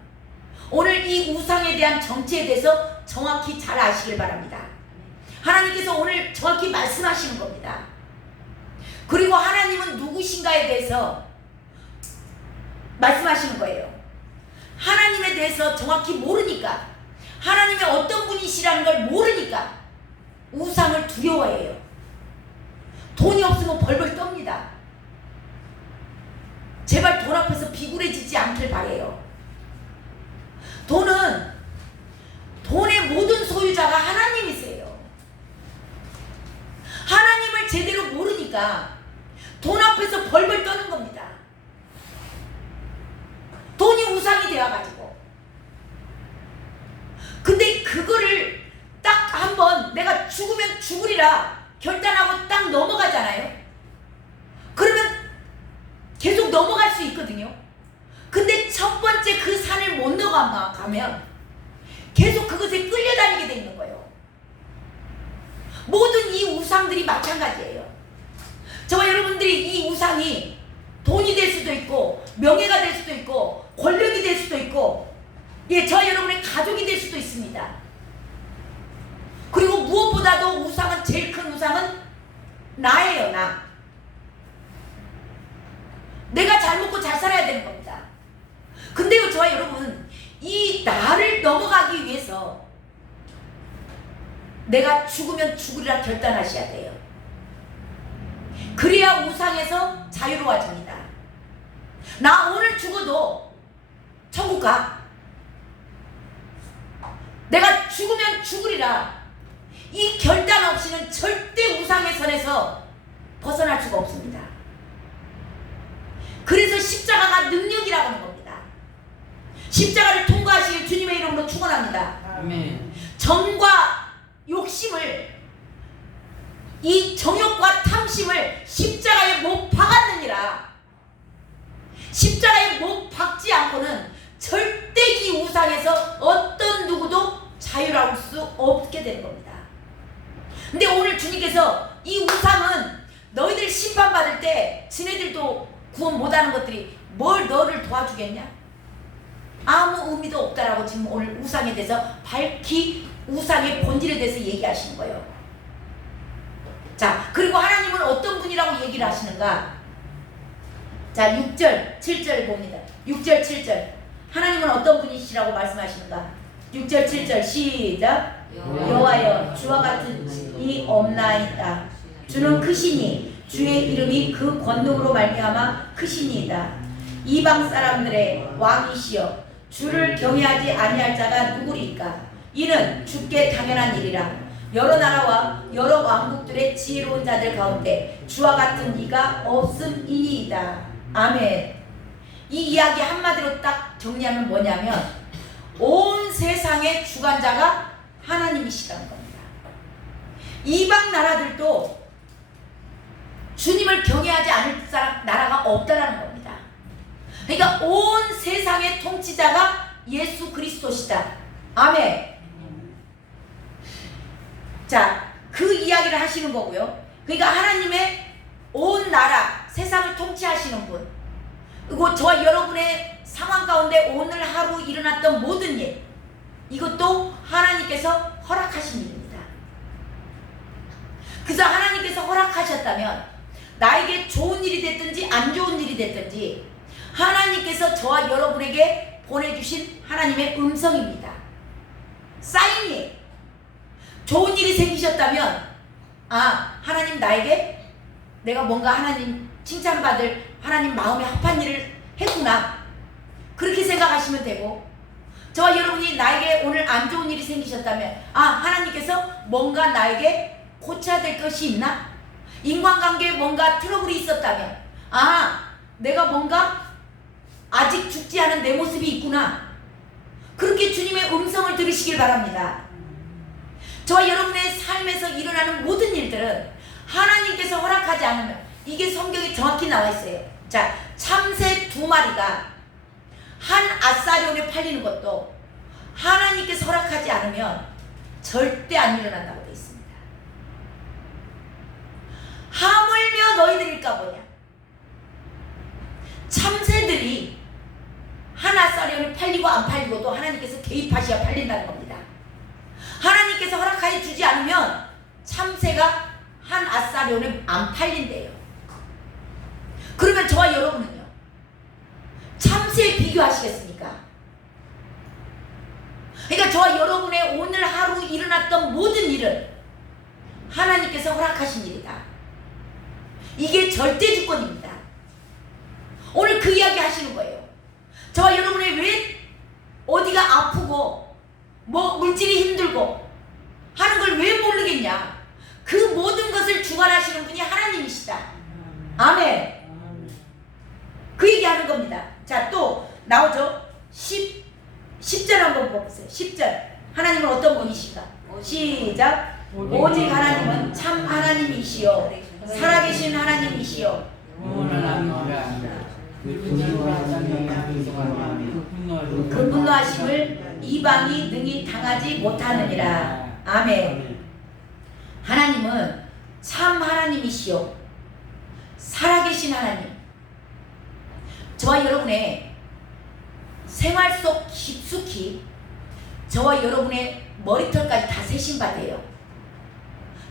오늘 이 우상에 대한 정체에 대해서 정확히 잘 아시길 바랍니다. 하나님께서 오늘 정확히 말씀하시는 겁니다. 그리고 하나님은 누구시 누구신가에 대해서 말씀하시는 거예요. 하나님에 대해서 정확히 모르니까, 하나님이 어떤 분이시라는 걸 모르니까 우상을 두려워해요. 돈이 없으면 벌벌 떱니다. 제발 돈 앞에서 비굴해지지 않길 바래요. 돈의 모든 소유자가 하나님이세요. 하나님을 제대로 모르니까 돈 앞에서 벌벌 떠는 겁니다. 돈이 우상이 되어가지고. 근데 그거를 딱 한번 내가 죽으면 죽으리라 결단하고 딱 넘어가잖아요. 그러면 계속 넘어갈 수 있거든요. 근데 첫 번째 그 산을 못 넘어가면 계속 그것에 끌려다니게 돼 있는 거예요. 모든 이 우상들이 마찬가지예요. 저와 여러분들이 이 우상이 돈이 될 수도 있고, 명예가 될 수도 있고, 권력이 될 수도 있고, 예, 저와 여러분의 가족이 될 수도 있습니다. 그리고 무엇보다도 우상은, 제일 큰 우상은 나예요. 내가 잘 먹고 잘 살아야 되는 겁니다. 근데요, 저와 여러분, 이 나를 넘어가기 위해서 내가 죽으면 죽으리라 결단하셔야 돼요. 그래야 우상에서 자유로워집니다. 나 오늘 죽어도 천국 가. 내가 죽으면 죽으리라. 이 결단 없이는 절대 우상의 선에서 벗어날 수가 없습니다. 그래서 십자가가 능력이라고 하는 겁니다. 십자가를 통과하시길 주님의 이름으로 축원합니다. 아멘. 정과 욕심을, 이 정욕과 탐심을 십자가에 못 박았느니라. 십자가에 못 박지 않고는 절대 이 우상에서 어떤 누구도 자유로울 수 없게 되는 겁니다. 근데 오늘 주님께서 이 우상은 너희들 심판받을 때 지네들도 구원 못하는 것들이 뭘 너를 도와주겠냐? 아무 의미도 없다라고 지금 오늘 우상에 대해서 밝히 우상의 본질에 대해서 얘기하시는 거예요. 자, 그리고 하나님은 어떤 분이라고 얘기를 하시는가? 자, 6절, 7절 봅니다. 6절, 7절. 하나님은 어떤 분이시라고 말씀하시는가? 6절, 7절 시작. 여호와여, 주와 같은 이 없나이다. 주는 크시니 주의 이름이 그 권능으로 말미암아 크시니이다. 이방 사람들의 왕이시여, 주를 경외하지 아니할 자가 누구리까? 이는 주께 당연한 일이라. 여러 나라와 여러 왕국들의 지혜로운 자들 가운데 주와 같은 이가 없음이니이다. 아멘. 이 이야기 한마디로 딱 정리하면 뭐냐면, 온 세상의 주관자가 하나님이시라는 겁니다. 이방 나라들도 주님을 경외하지 않을 나라가 없다라는 겁니다. 그러니까 온 세상의 통치자가 예수 그리스도시다. 아멘. 자, 그 이야기를 하시는 거고요. 그러니까 하나님의 온 나라, 세상을 통치하시는 분, 그리고 저와 여러분의 상황 가운데 오늘 하루 일어났던 모든 일, 이것도 하나님께서 허락하신 일입니다. 그래서 하나님께서 허락하셨다면 나에게 좋은 일이 됐든지 안 좋은 일이 됐든지 하나님께서 저와 여러분에게 보내주신 하나님의 음성입니다. 사인이에요. 좋은 일이 생기셨다면, 아, 하나님 나에게 내가 뭔가 하나님 칭찬받을, 하나님 마음에 합한 일을 했구나, 그렇게 생각하시면 되고, 저와 여러분이 나에게 오늘 안 좋은 일이 생기셨다면, 아, 하나님께서 뭔가 나에게 고쳐야 될 것이 있나? 인간관계에 뭔가 트러블이 있었다면, 아, 내가 뭔가 아직 죽지 않은 내 모습이 있구나, 그렇게 주님의 음성을 들으시길 바랍니다. 저와 여러분의 삶에서 일어나는 모든 일들은 하나님께서 허락하지 않으면, 이게 성경에 정확히 나와 있어요. 자, 참새 2마리가 한 아사리온에 팔리는 것도 하나님께서 허락하지 않으면 절대 안 일어난다고 되어 있습니다. 하물며 너희들일까 보냐. 참새들이 한 아사리온에 팔리고 안 팔리고도 하나님께서 개입하셔야 팔린다는 겁니다. 하나님께서 허락하여 주지 않으면 참새가 한 아사리온에 안 팔린대요. 그러면 저와 여러분은요, 참새 비교하시겠습니까? 그러니까 저와 여러분의 오늘 하루 일어났던 모든 일은 하나님께서 허락하신 일이다. 이게 절대 주권입니다. 오늘 그 이야기 하시는 거예요. 저와 여러분의 왜 어디가 아프고 뭐 물질이 힘들고 하는 걸 왜 모르겠냐? 그 모든 것을 주관하시는 분이 하나님이시다. 아멘. 그 얘기하는 겁니다. 자, 또 나오죠. 10절 한번 보세요. 10절. 하나님은 어떤 분이신가? 시작. 오직 하나님은 참 하나님이시요 살아계신 하나님이시요 그 분노하심을 이방이 능히 당하지 못하느니라. 아멘. 하나님은 참 하나님이시요 살아계신 하나님. 저와 여러분의 생활 속 깊숙이 저와 여러분의 머리털까지 다 세신 바돼요.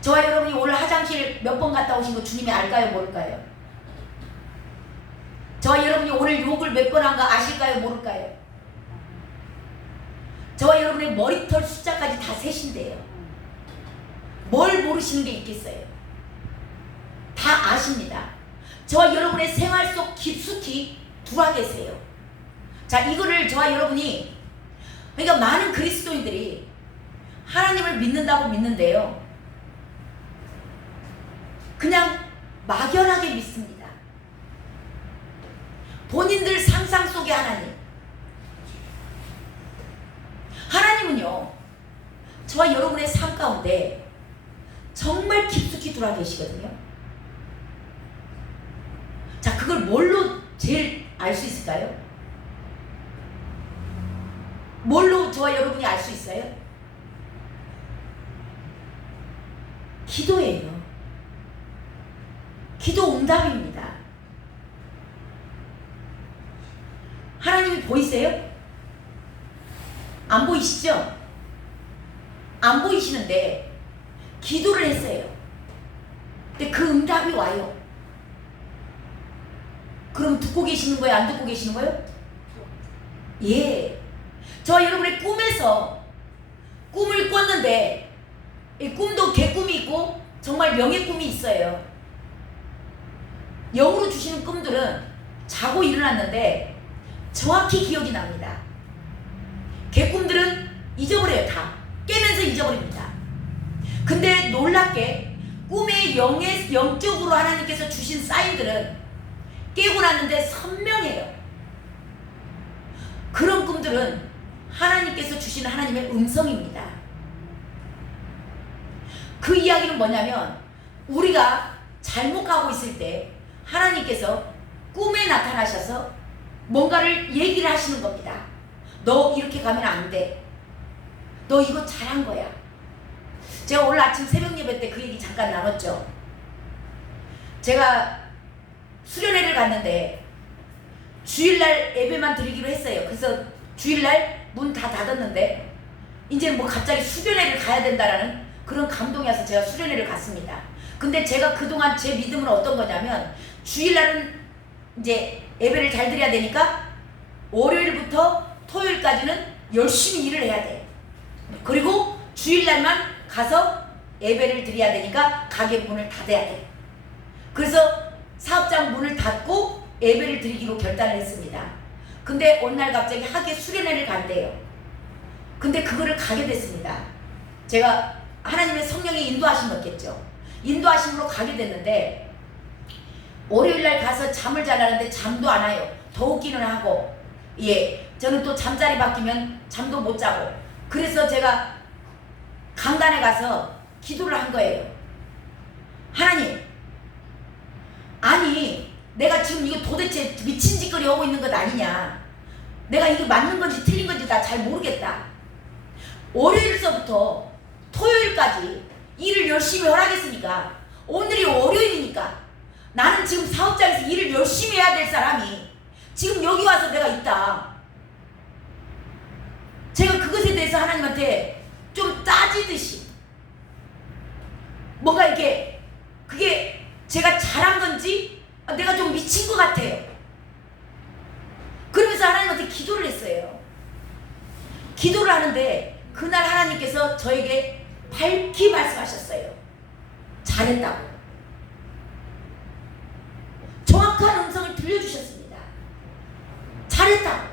저와 여러분이 오늘 화장실 몇 번 갔다 오신 거 주님이 알까요, 모를까요? 저와 여러분이 오늘 욕을 몇 번 한 거 아실까요, 모를까요? 저와 여러분의 머리털 숫자까지 다 세신대요. 뭘 모르시는 게 있겠어요? 다 아십니다. 저와 여러분의 생활 속 깊숙이 들어와 계세요. 자, 이거를 저와 여러분이, 그러니까 많은 그리스도인들이 하나님을 믿는다고 믿는데요, 그냥 막연하게 믿습니다. 본인들 상상 속의 하나님. 하나님은요, 저와 여러분의 삶 가운데 정말 깊숙이 들어와 계시거든요. 자, 그걸 뭘로 제일 알 수 있을까요? 뭘로 저와 여러분이 알 수 있어요? 기도예요. 기도 응답입니다. 하나님이 보이세요? 안 보이시죠? 안 보이시는데 기도를 했어요. 근데 그 응답이 와요. 그럼 듣고 계시는 거예요? 안 듣고 계시는 거예요? 예. 저와 여러분의 꿈에서 꿈을 꿨는데 이 꿈도 개꿈이 있고 정말 명예 꿈이 있어요. 영으로 주시는 꿈들은 자고 일어났는데 정확히 기억이 납니다. 개꿈들은 잊어버려요. 다 깨면서 잊어버립니다. 근데 놀랍게 꿈의 영적으로 하나님께서 주신 사인들은 깨고 났는데 선명해요. 그런 꿈들은 하나님께서 주신 하나님의 음성입니다. 그 이야기는 뭐냐면, 우리가 잘못 가고 있을 때 하나님께서 꿈에 나타나셔서 뭔가를 얘기를 하시는 겁니다. 너 이렇게 가면 안 돼. 너 이거 잘한 거야. 제가 오늘 아침 새벽 예배 때 그 얘기 잠깐 나눴죠. 제가 수련회를 갔는데 주일날 예배만 드리기로 했어요. 그래서 주일날 문 다 닫았는데 이제 뭐 갑자기 수련회를 가야 된다라는 그런 감동이 와서 제가 수련회를 갔습니다. 근데 제가 그동안 제 믿음은 어떤 거냐면, 주일날은 이제 예배를 잘 드려야 되니까 월요일부터 토요일까지는 열심히 일을 해야 돼. 그리고 주일날만 가서 예배를 드려야 되니까 가게 문을 닫아야 돼. 그래서 사업장 문을 닫고 예배를 드리기로 결단을 했습니다. 근데 어느 날 갑자기 학예 수련회를 간대요. 근데 그거를 가게 됐습니다. 제가 하나님의 성령의 인도하심이었겠죠. 인도하심으로 가게 됐는데 월요일날 가서 잠을 자려는데 잠도 안 와요. 더우기는 하고, 예, 저는 또 잠자리 바뀌면 잠도 못 자고, 그래서 제가 강단에 가서 기도를 한 거예요. 하나님, 아니 내가 지금 이거 도대체 미친 짓거리 하고 있는 것 아니냐. 내가 이게 맞는 건지 틀린 건지 나 잘 모르겠다. 월요일서부터 토요일까지 일을 열심히 하라겠으니까 오늘이 월요일이니까 나는 지금 사업장에서 일을 열심히 해야 될 사람이 지금 여기 와서 내가 있다. 제가 그것에 대해서 하나님한테 좀 따지듯이 뭔가 이렇게, 그게 제가 잘한 건지 내가 좀 미친 것 같아요. 그러면서 하나님한테 기도를 했어요. 기도를 하는데 그날 하나님께서 저에게 밝히 말씀하셨어요. 잘했다고. 정확한 음성을 들려주셨습니다. 잘했다고.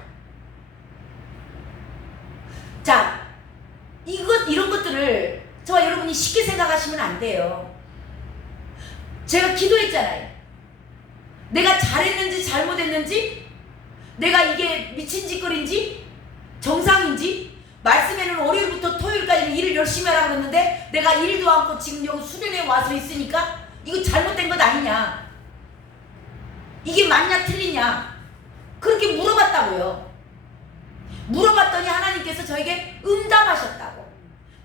자, 이런 것들을 저와 여러분이 쉽게 생각하시면 안 돼요. 제가 기도했잖아요. 내가 잘했는지 잘못했는지, 내가 이게 미친 짓거리인지 정상인지, 말씀에는 월요일부터 토요일까지 일을 열심히 하라고 그랬는데 내가 일도 않고 지금 여기 수련회에 와서 있으니까 이거 잘못된 것 아니냐, 이게 맞냐 틀리냐, 그렇게 물어봤다고요. 물어봤더니 하나님께서 저에게 응답하셨다고.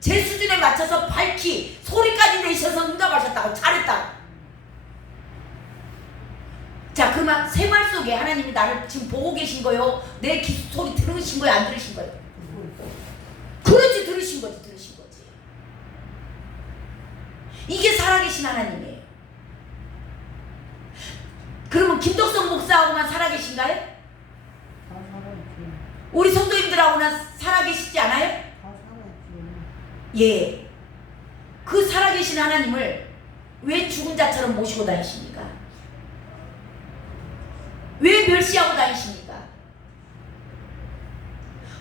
제 수준에 맞춰서 밝히 소리까지 내셔서 응답하셨다고. 잘했다고. 자, 그 생활 속에 하나님이 나를 지금 보고 계신 거요, 내 소리 들으신 거요, 안 들으신 거요? 그렇지, 들으신 거지. 이게 살아계신 하나님이에요. 그러면 김덕성 목사하고만 살아계신가요? 다 살아있지. 우리 성도님들하고는 살아계시지 않아요? 다 살아있지. 예. 그 살아계신 하나님을 왜 죽은 자처럼 모시고 다니십니까? 왜 멸시하고 다니십니까?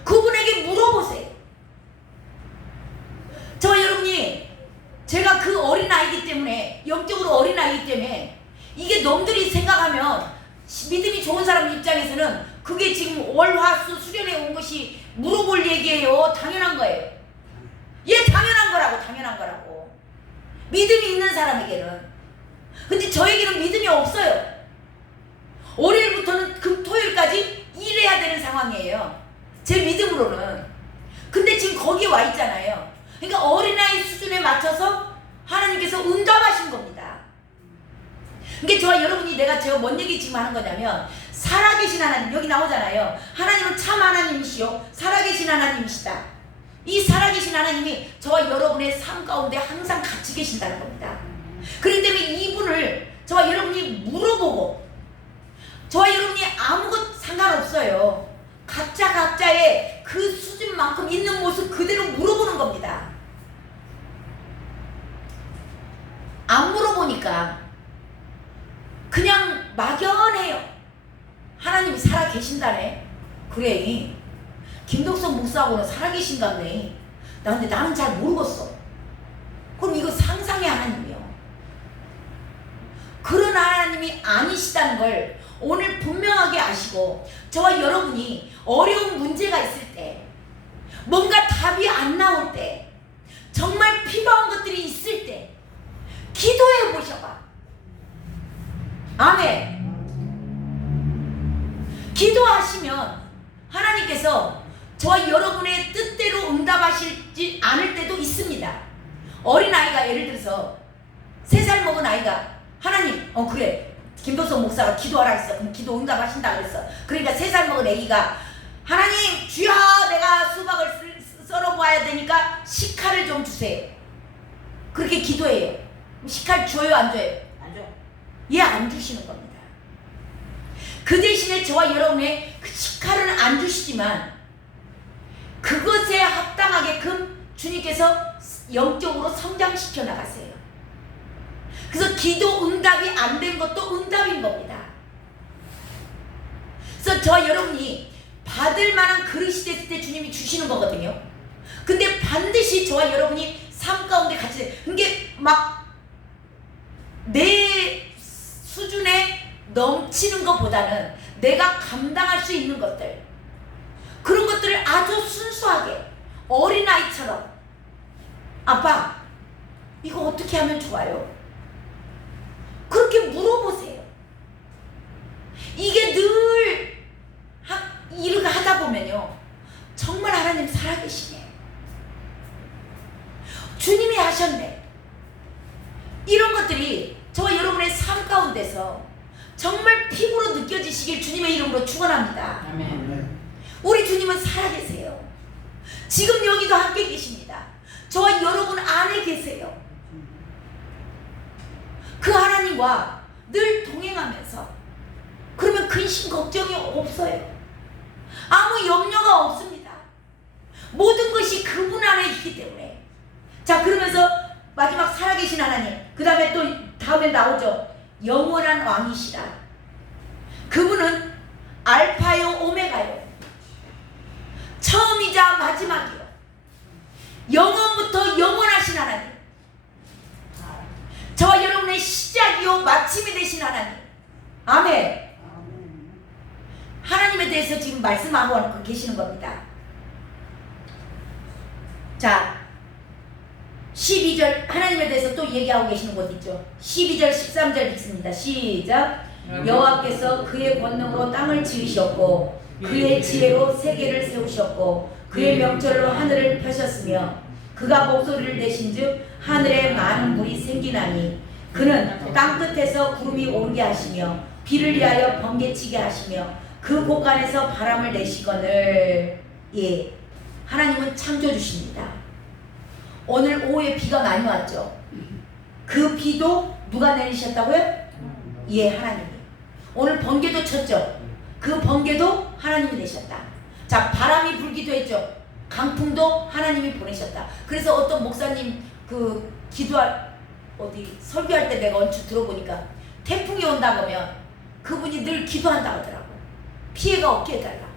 그분에게 물어보세요. 저와 여러분이, 제가 그 어린아이기 때문에, 영적으로 어린아이기 때문에, 이게 놈들이 생각하면, 믿음이 좋은 사람 입장에서는 그게 지금 월화수 수련회 온 것이 물어볼 얘기예요. 당연한 거예요. 예, 당연한 거라고. 믿음이 있는 사람에게는. 근데 저에게는 믿음이 없어요. 월요일부터는 토요일까지 일해야 되는 상황이에요. 제 믿음으로는. 근데 지금 거기에 와 있잖아요. 그러니까 어린아이 수준에 맞춰서 하나님께서 응답하신 겁니다. 그러니까 저와 여러분이, 제가 뭔 얘기 지금 하는 거냐면, 살아계신 하나님, 여기 나오잖아요. 하나님은 참 하나님이시요 살아계신 하나님이시다. 이 살아계신 하나님이 저와 여러분의 삶 가운데 항상 같이 계신다는 겁니다. 그렇기 때문에 이분을 저와 여러분이 물어보고, 저와 여러분이 아무것 상관없어요. 각자의 그 수준만큼 있는 모습 그대로 물어보는 겁니다. 안 물어보니까 그냥 막연해요. 하나님이 살아계신다네. 그래, 김덕선 목사하고는 살아계신다네. 근데 나는 잘 모르겠어. 그럼 이거 상상의 하나님이요. 그런 하나님이 아니시다는 걸 오늘 분명하게 아시고, 저와 여러분이 어려운 문제가 있을 때, 뭔가 답이 안 나올 때, 정말 필요한 것들이 있을 때 기도해 보셔봐. 아멘. 기도하시면 하나님께서 저와 여러분의 뜻대로 응답하시지 않을 때도 있습니다. 어린아이가, 예를 들어서 3살 먹은 아이가, 하나님, 그래, 김덕선 목사가 기도하라 했어. 그럼 기도 응답하신다 그랬어. 그러니까 3살 먹은 애기가, 하나님, 주여, 내가 수박을 썰어봐야 되니까 식칼을 좀 주세요. 그렇게 기도해요. 식칼 줘요, 안 줘요? 안 줘. 예, 안 주시는 겁니다. 그 대신에 저와 여러분의 그 식칼은 안 주시지만, 그것에 합당하게끔 주님께서 영적으로 성장시켜 나가세요. 그래서 기도 응답이 안 된 것도 응답인 겁니다. 그래서 저와 여러분이 받을 만한 그릇이 됐을 때 주님이 주시는 거거든요. 근데 반드시 저와 여러분이 삶 가운데 같이, 이게 막 내 수준에 넘치는 것보다는 내가 감당할 수 있는 것들, 그런 것들을 아주 순수하게 어린아이처럼, 아빠, 이거 어떻게 하면 좋아요? 그렇게 물어보세요. 이게 늘 이렇게 하다 보면요, 정말 하나님 살아계시네, 주님이 하셨네, 이런 것들이 저와 여러분의 삶 가운데서 정말 피부로 느껴지시길 주님의 이름으로 축원합니다. 아멘. 우리 주님은 살아계세요. 지금 여기도 함께 계십니다. 저와 여러분 안에 계세요. 그 하나님과 늘 동행하세요. 사랑하면서 그러면 근심 걱정이 없어요. 아무 염려가 없습니다. 모든 것이 그분 안에 있기 때문에. 자, 그러면서 마지막 살아계신 하나님, 그 다음에 또 다음에 나오죠. 영원한 왕이시라. 그분은 알파요 오메가요, 처음이자 마지막이요, 영원부터 영원하신 하나님, 저와 여러분의 시작이요 마침이 되신 하나님. 아멘. 하나님에 대해서 지금 말씀하고 계시는 겁니다. 자, 12절 하나님에 대해서 또 얘기하고 계시는 곳 있죠. 12절 13절 읽습니다. 시작. 여호와께서 그의 권능으로 땅을 지으셨고 그의 지혜로 세계를 세우셨고 그의 명철로 하늘을 펴셨으며 그가 목소리를 내신즉 하늘에 많은 물이 생기나니 그는 땅 끝에서 구름이 오르게 하시며 비를 위하여 번개치게 하시며 그 곳간에서 바람을 내시거늘. 예, 하나님은 창조주십니다. 오늘 오후에 비가 많이 왔죠. 그 비도 누가 내리셨다고요? 예, 하나님이. 오늘 번개도 쳤죠. 그 번개도 하나님이 내셨다. 자, 바람이 불기도 했죠. 강풍도 하나님이 보내셨다. 그래서 어떤 목사님 그 기도할 설교할 때 내가 얼추 들어보니까 태풍이 온다 그러면 그분이 늘 기도한다 하더라고. 피해가 없게 해달라.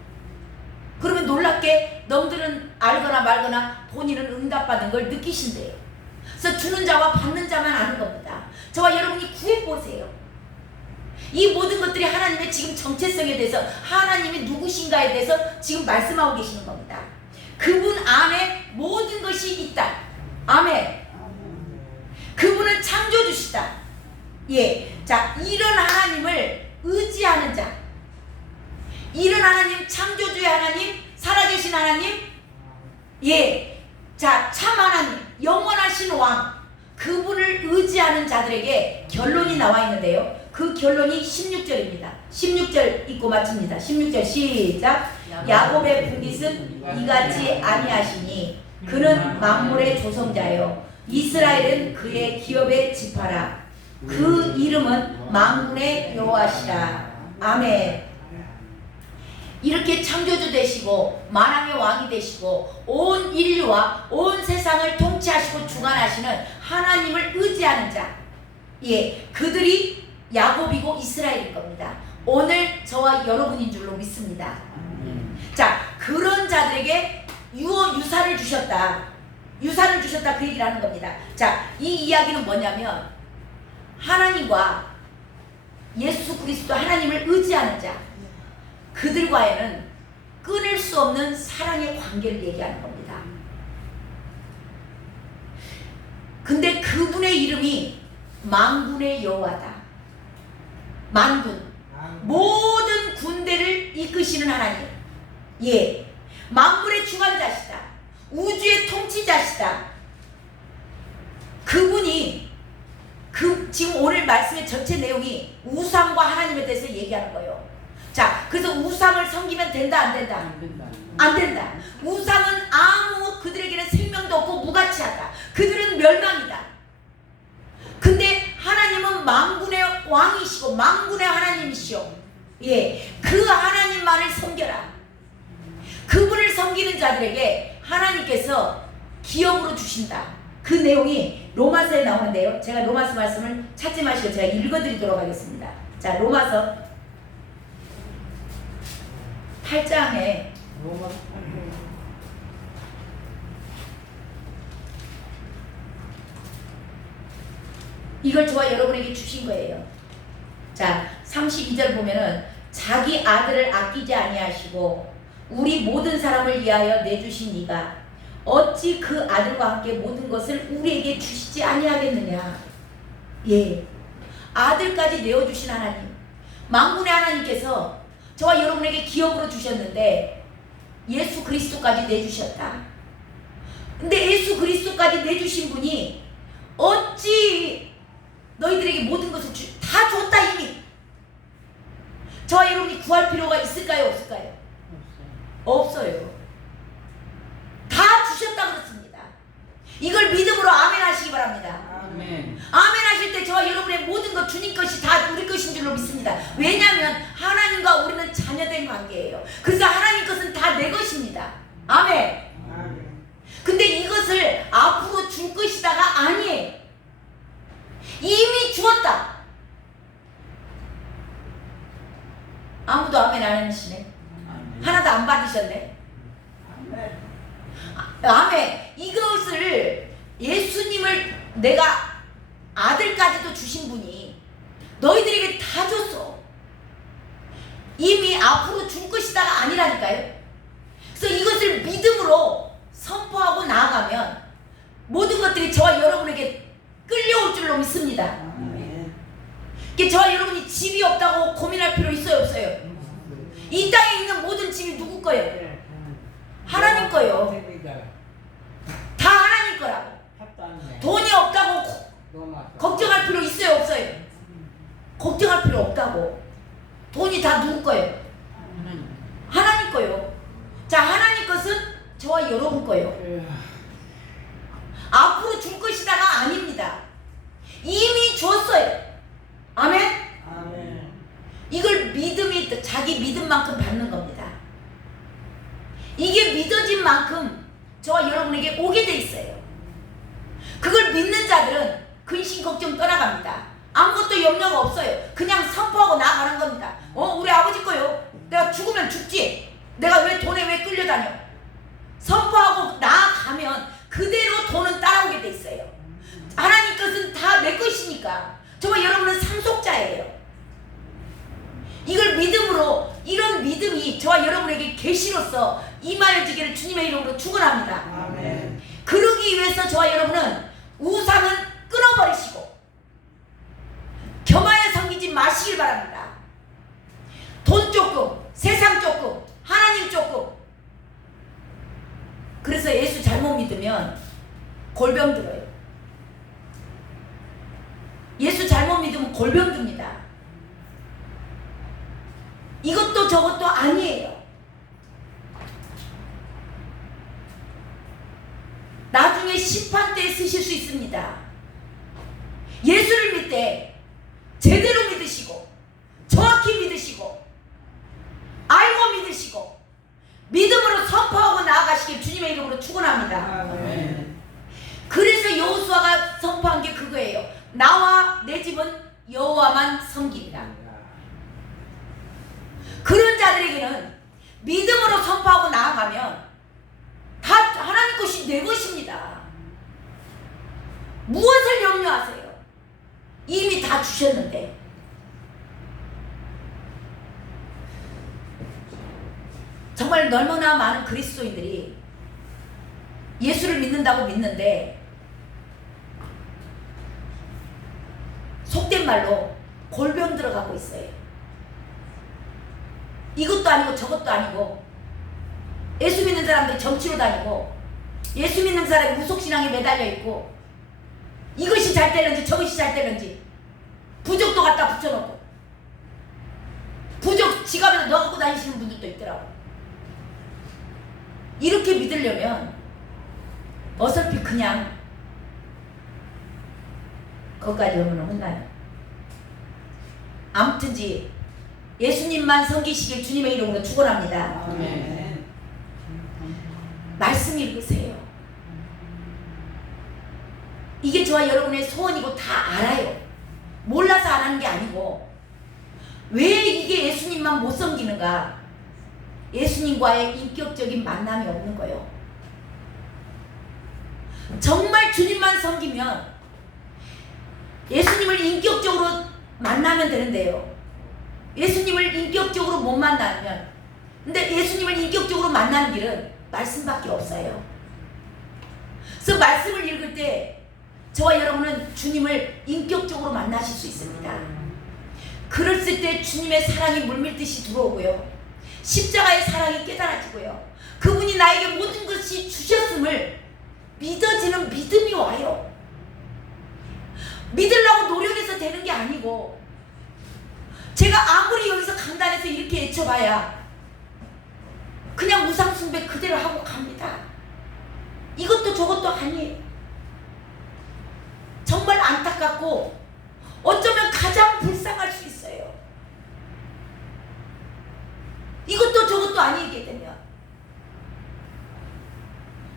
그러면 놀랍게 너희들은 알거나 말거나 본인은 응답받은 걸 느끼신대요. 그래서 주는 자와 받는 자만 아는 겁니다. 저와 여러분이 구해보세요. 이 모든 것들이 하나님의 지금 정체성에 대해서, 하나님이 누구신가에 대해서 지금 말씀하고 계시는 겁니다. 그분 안에 모든 것이 있다. 아멘. 그분은 창조주시다. 예, 자, 이런 하나님을 의지하는 자, 이런 하나님, 창조주의 하나님, 살아계신 하나님, 예, 자, 참 하나님, 영원하신 왕, 그분을 의지하는 자들에게 결론이 나와 있는데요. 그 결론이 16절입니다. 16절 읽고 마칩니다. 16절 시작. 야곱의 분깃은 이같이 아니하시니 그는 만물의 조성자요 이스라엘은 그의 기업의 지파라. 그 이름은 만군의 여호와시라. 아멘. 이렇게 창조주 되시고 만왕의 왕이 되시고 온 인류와 온 세상을 통치하시고 주관하시는 하나님을 의지하는 자, 예, 그들이 야곱이고 이스라엘일 겁니다. 오늘 저와 여러분인 줄로 믿습니다. 자, 그런 자들에게 유산을 주셨다. 유산을 주셨다, 그 얘기를 하는 겁니다. 자, 이 이야기는 뭐냐면 하나님과 예수 그리스도 하나님을 의지하는 자, 그들과에는 끊을 수 없는 사랑의 관계를 얘기하는 겁니다. 근데 그분의 이름이 만군의 여호와다. 만군, 모든 군대를 이끄시는 하나님, 예, 만물의 주관자시다. 우주의 통치자시다. 그분이 지금 오늘 말씀의 전체 내용이 우상과 하나님에 대해서 얘기하는 거예요. 자, 그래서 우상을 섬기면 된다, 안 된다? 안 된다. 안 된다. 우상은 아무 그들에게는 생명도 없고 무가치하다. 그들은 멸망이다. 근데 하나님은 만군의 왕이시고 만군의 하나님이시오. 예, 그 하나님만을 섬겨라. 그분을 섬기는 자들에게 하나님께서 기업으로 주신다. 그 내용이 로마서에 나오는데요. 제가 로마서 말씀을 찾지 마시고 제가 읽어드리도록 하겠습니다. 자, 로마서 8장에 이걸 저와 여러분에게 주신 거예요. 자, 32절 보면은 자기 아들을 아끼지 아니하시고 우리 모든 사람을 위하여 내주신 이가 어찌 그 아들과 함께 모든 것을 우리에게 주시지 아니하겠느냐. 예, 아들까지 내어주신 하나님, 만군의 하나님께서 저와 여러분에게 기업으로 주셨는데 예수 그리스도까지 내주셨다. 근데 예수 그리스도까지 내주신 분이 어찌 너희들에게 모든 것을 다 줬다 이미. 저와 여러분이 구할 필요가 있을까요, 없을까요? 없어요. 다 주셨다 그렇습니다. 이걸 믿음으로 아멘 하시기 바랍니다. 아멘. 아멘 하실 때 저와 여러분의 모든 것 주님 것이 다 우리 것인 줄로 믿습니다. 아무도 아멘 안 하시네. 하나도 안 받으셨네. 아멘. 이것을 예수님을 내가 아들까지도 주신 분이 너희들에게 다 줬어. 이미 앞으로 줄 것이다가 아니라니까요. 그래서 이것을 믿음으로 선포하고 나아가면 모든 것들이 저와 여러분에게 끌려올 줄로 믿습니다. 이게 저와 여러분이 집이 없다고 고민할 필요 있어요, 없어요? 이 땅에 있는 모든 집이 누구 거예요? 하나님 거예요. 다 하나님 거라고. 돈이 없다고 걱정할 필요 있어요, 없어요? 걱정할 필요 없다고. 돈이 다 누구 거예요? 하나님 거예요. 자, 하나님 것은 저와 여러분 거예요. 앞으로 줄 것이다가 아닙니다. 이미 줬어요. 아멘? 이걸 믿음이 자기 믿음만큼 받는 겁니다. 이게 믿어진 만큼 저와 여러분에게 오게 돼 있어요. 그걸 믿는 자들은 근심 걱정 떠나갑니다. 아무것도 염려가 없어요. 그냥 선포하고 나아가는 겁니다. 우리 아버지 거요. 내가 죽으면 죽지. 내가 왜 돈에 왜 끌려다녀. 선포하고 나아가면 그대로 돈은 따라오게 돼 있어요. 하나님 것은 다 내 것이니까. 저와 여러분은 상속자예요. 이걸 믿음으로, 이런 믿음이 저와 여러분에게 계시로서 임하여지기를 주님의 이름으로 축원합니다. 아멘. 그러기 위해서 저와 여러분은 우상은 끊어버리시고 겸하여 섬기지 마시길 바랍니다. 돈 조금, 세상 조금, 하나님 조금. 그래서 예수 잘못 믿으면 골병 들어요. 예수 잘못 믿으면 골병 듭니다. 이것도 저것도 아니에요. 나중에 심판 때에 쓰실 수 있습니다. 예수를 믿을 때 제대로 믿으시고 정확히 믿으시고 알고 믿으시고 믿음으로 선포하고 나아가시길 주님의 이름으로 축원합니다. 아멘. 그래서 여호수아가 선포한 게 그거예요. 나와 내 집은 여호와만 섬기리라. 그런 자들에게는 믿음으로 선포하고 나아가면 다 하나님 것이 내 것입니다. 무엇을 염려하세요? 이미 다 주셨는데. 정말 얼마나 많은 그리스도인들이 예수를 믿는다고 믿는데 속된 말로 골병 들어가고 있어요. 이것도 아니고 저것도 아니고 예수 믿는 사람들이 정치로 다니고 예수 믿는 사람이 무속신앙에 매달려 있고 이것이 잘 되는지 저것이 잘 되는지 부적도 갖다 붙여놓고 부적 지갑에서 넣어갖고 다니시는 분들도 있더라고. 이렇게 믿으려면 어설피 그냥 거기까지 오면 혼나요. 아무튼지 예수님만 섬기시길 주님의 이름으로 축원합니다. 아멘. 말씀 읽으세요. 이게 저와 여러분의 소원이고 다 알아요. 몰라서 안 하는 게 아니고 왜 이게 예수님만 못 섬기는가? 예수님과의 인격적인 만남이 없는 거예요. 정말 주님만 섬기면 예수님을 인격적으로 만나면 되는데요. 예수님을 인격적으로 못 만나면, 근데 예수님을 인격적으로 만나는 길은 말씀밖에 없어요. 그래서 말씀을 읽을 때 저와 여러분은 주님을 인격적으로 만나실 수 있습니다. 그랬을 때 주님의 사랑이 물밀듯이 들어오고요. 십자가의 사랑이 깨달아지고요. 그분이 나에게 모든 것이 주셨음을 믿어지는 믿음이 와요. 믿으려고 노력해서 되는 게 아니고 제가 아무리 여기서 강단에서 이렇게 외쳐봐야 그냥 우상숭배 그대로 하고 갑니다. 이것도 저것도 아니에요. 정말 안타깝고 어쩌면 가장 불쌍할 수 있어요. 이것도 저것도 아니게 되면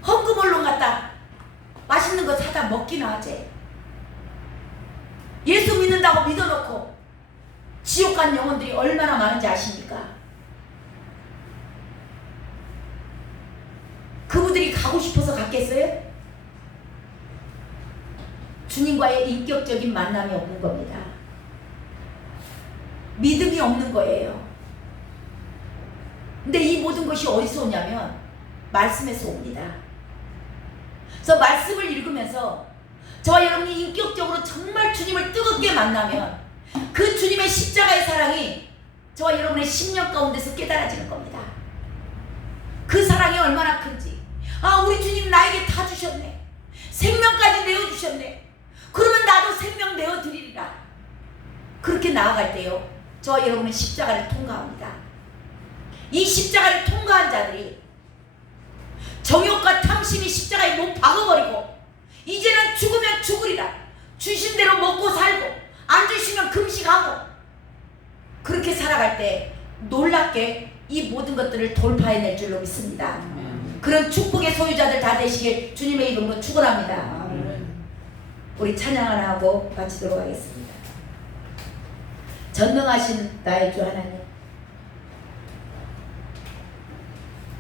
헌금을로 갖다 맛있는 거 사다 먹기나 하지. 예수 믿는다고 믿어놓고 지옥 간 영혼들이 얼마나 많은지 아십니까? 그분들이 가고 싶어서 갔겠어요? 주님과의 인격적인 만남이 없는 겁니다. 믿음이 없는 거예요. 근데 이 모든 것이 어디서 오냐면 말씀에서 옵니다. 그래서 말씀을 읽으면서 저와 여러분이 인격적으로 정말 주님을 뜨겁게 만나면 그 주님의 십자가의 사랑이 저와 여러분의 심령 가운데서 깨달아지는 겁니다. 그 사랑이 얼마나 큰지. 아, 우리 주님 나에게 다 주셨네. 생명까지 내어주셨네. 그러면 나도 생명 내어드리리라. 그렇게 나아갈 때요, 저와 여러분은 십자가를 통과합니다. 이 십자가를 통과한 자들이 정욕과 탐심이 십자가에 못 박아버리고 이제는 죽으면 죽으리라. 주신 대로 먹고 살고 안 주시면 금식하고 그렇게 살아갈 때 놀랍게 이 모든 것들을 돌파해낼 줄로 믿습니다. 그런 축복의 소유자들 다 되시길 주님의 이름으로 축원합니다. 우리 찬양 하나 하고 마치도록 하겠습니다. 전능하신 나의 주 하나님,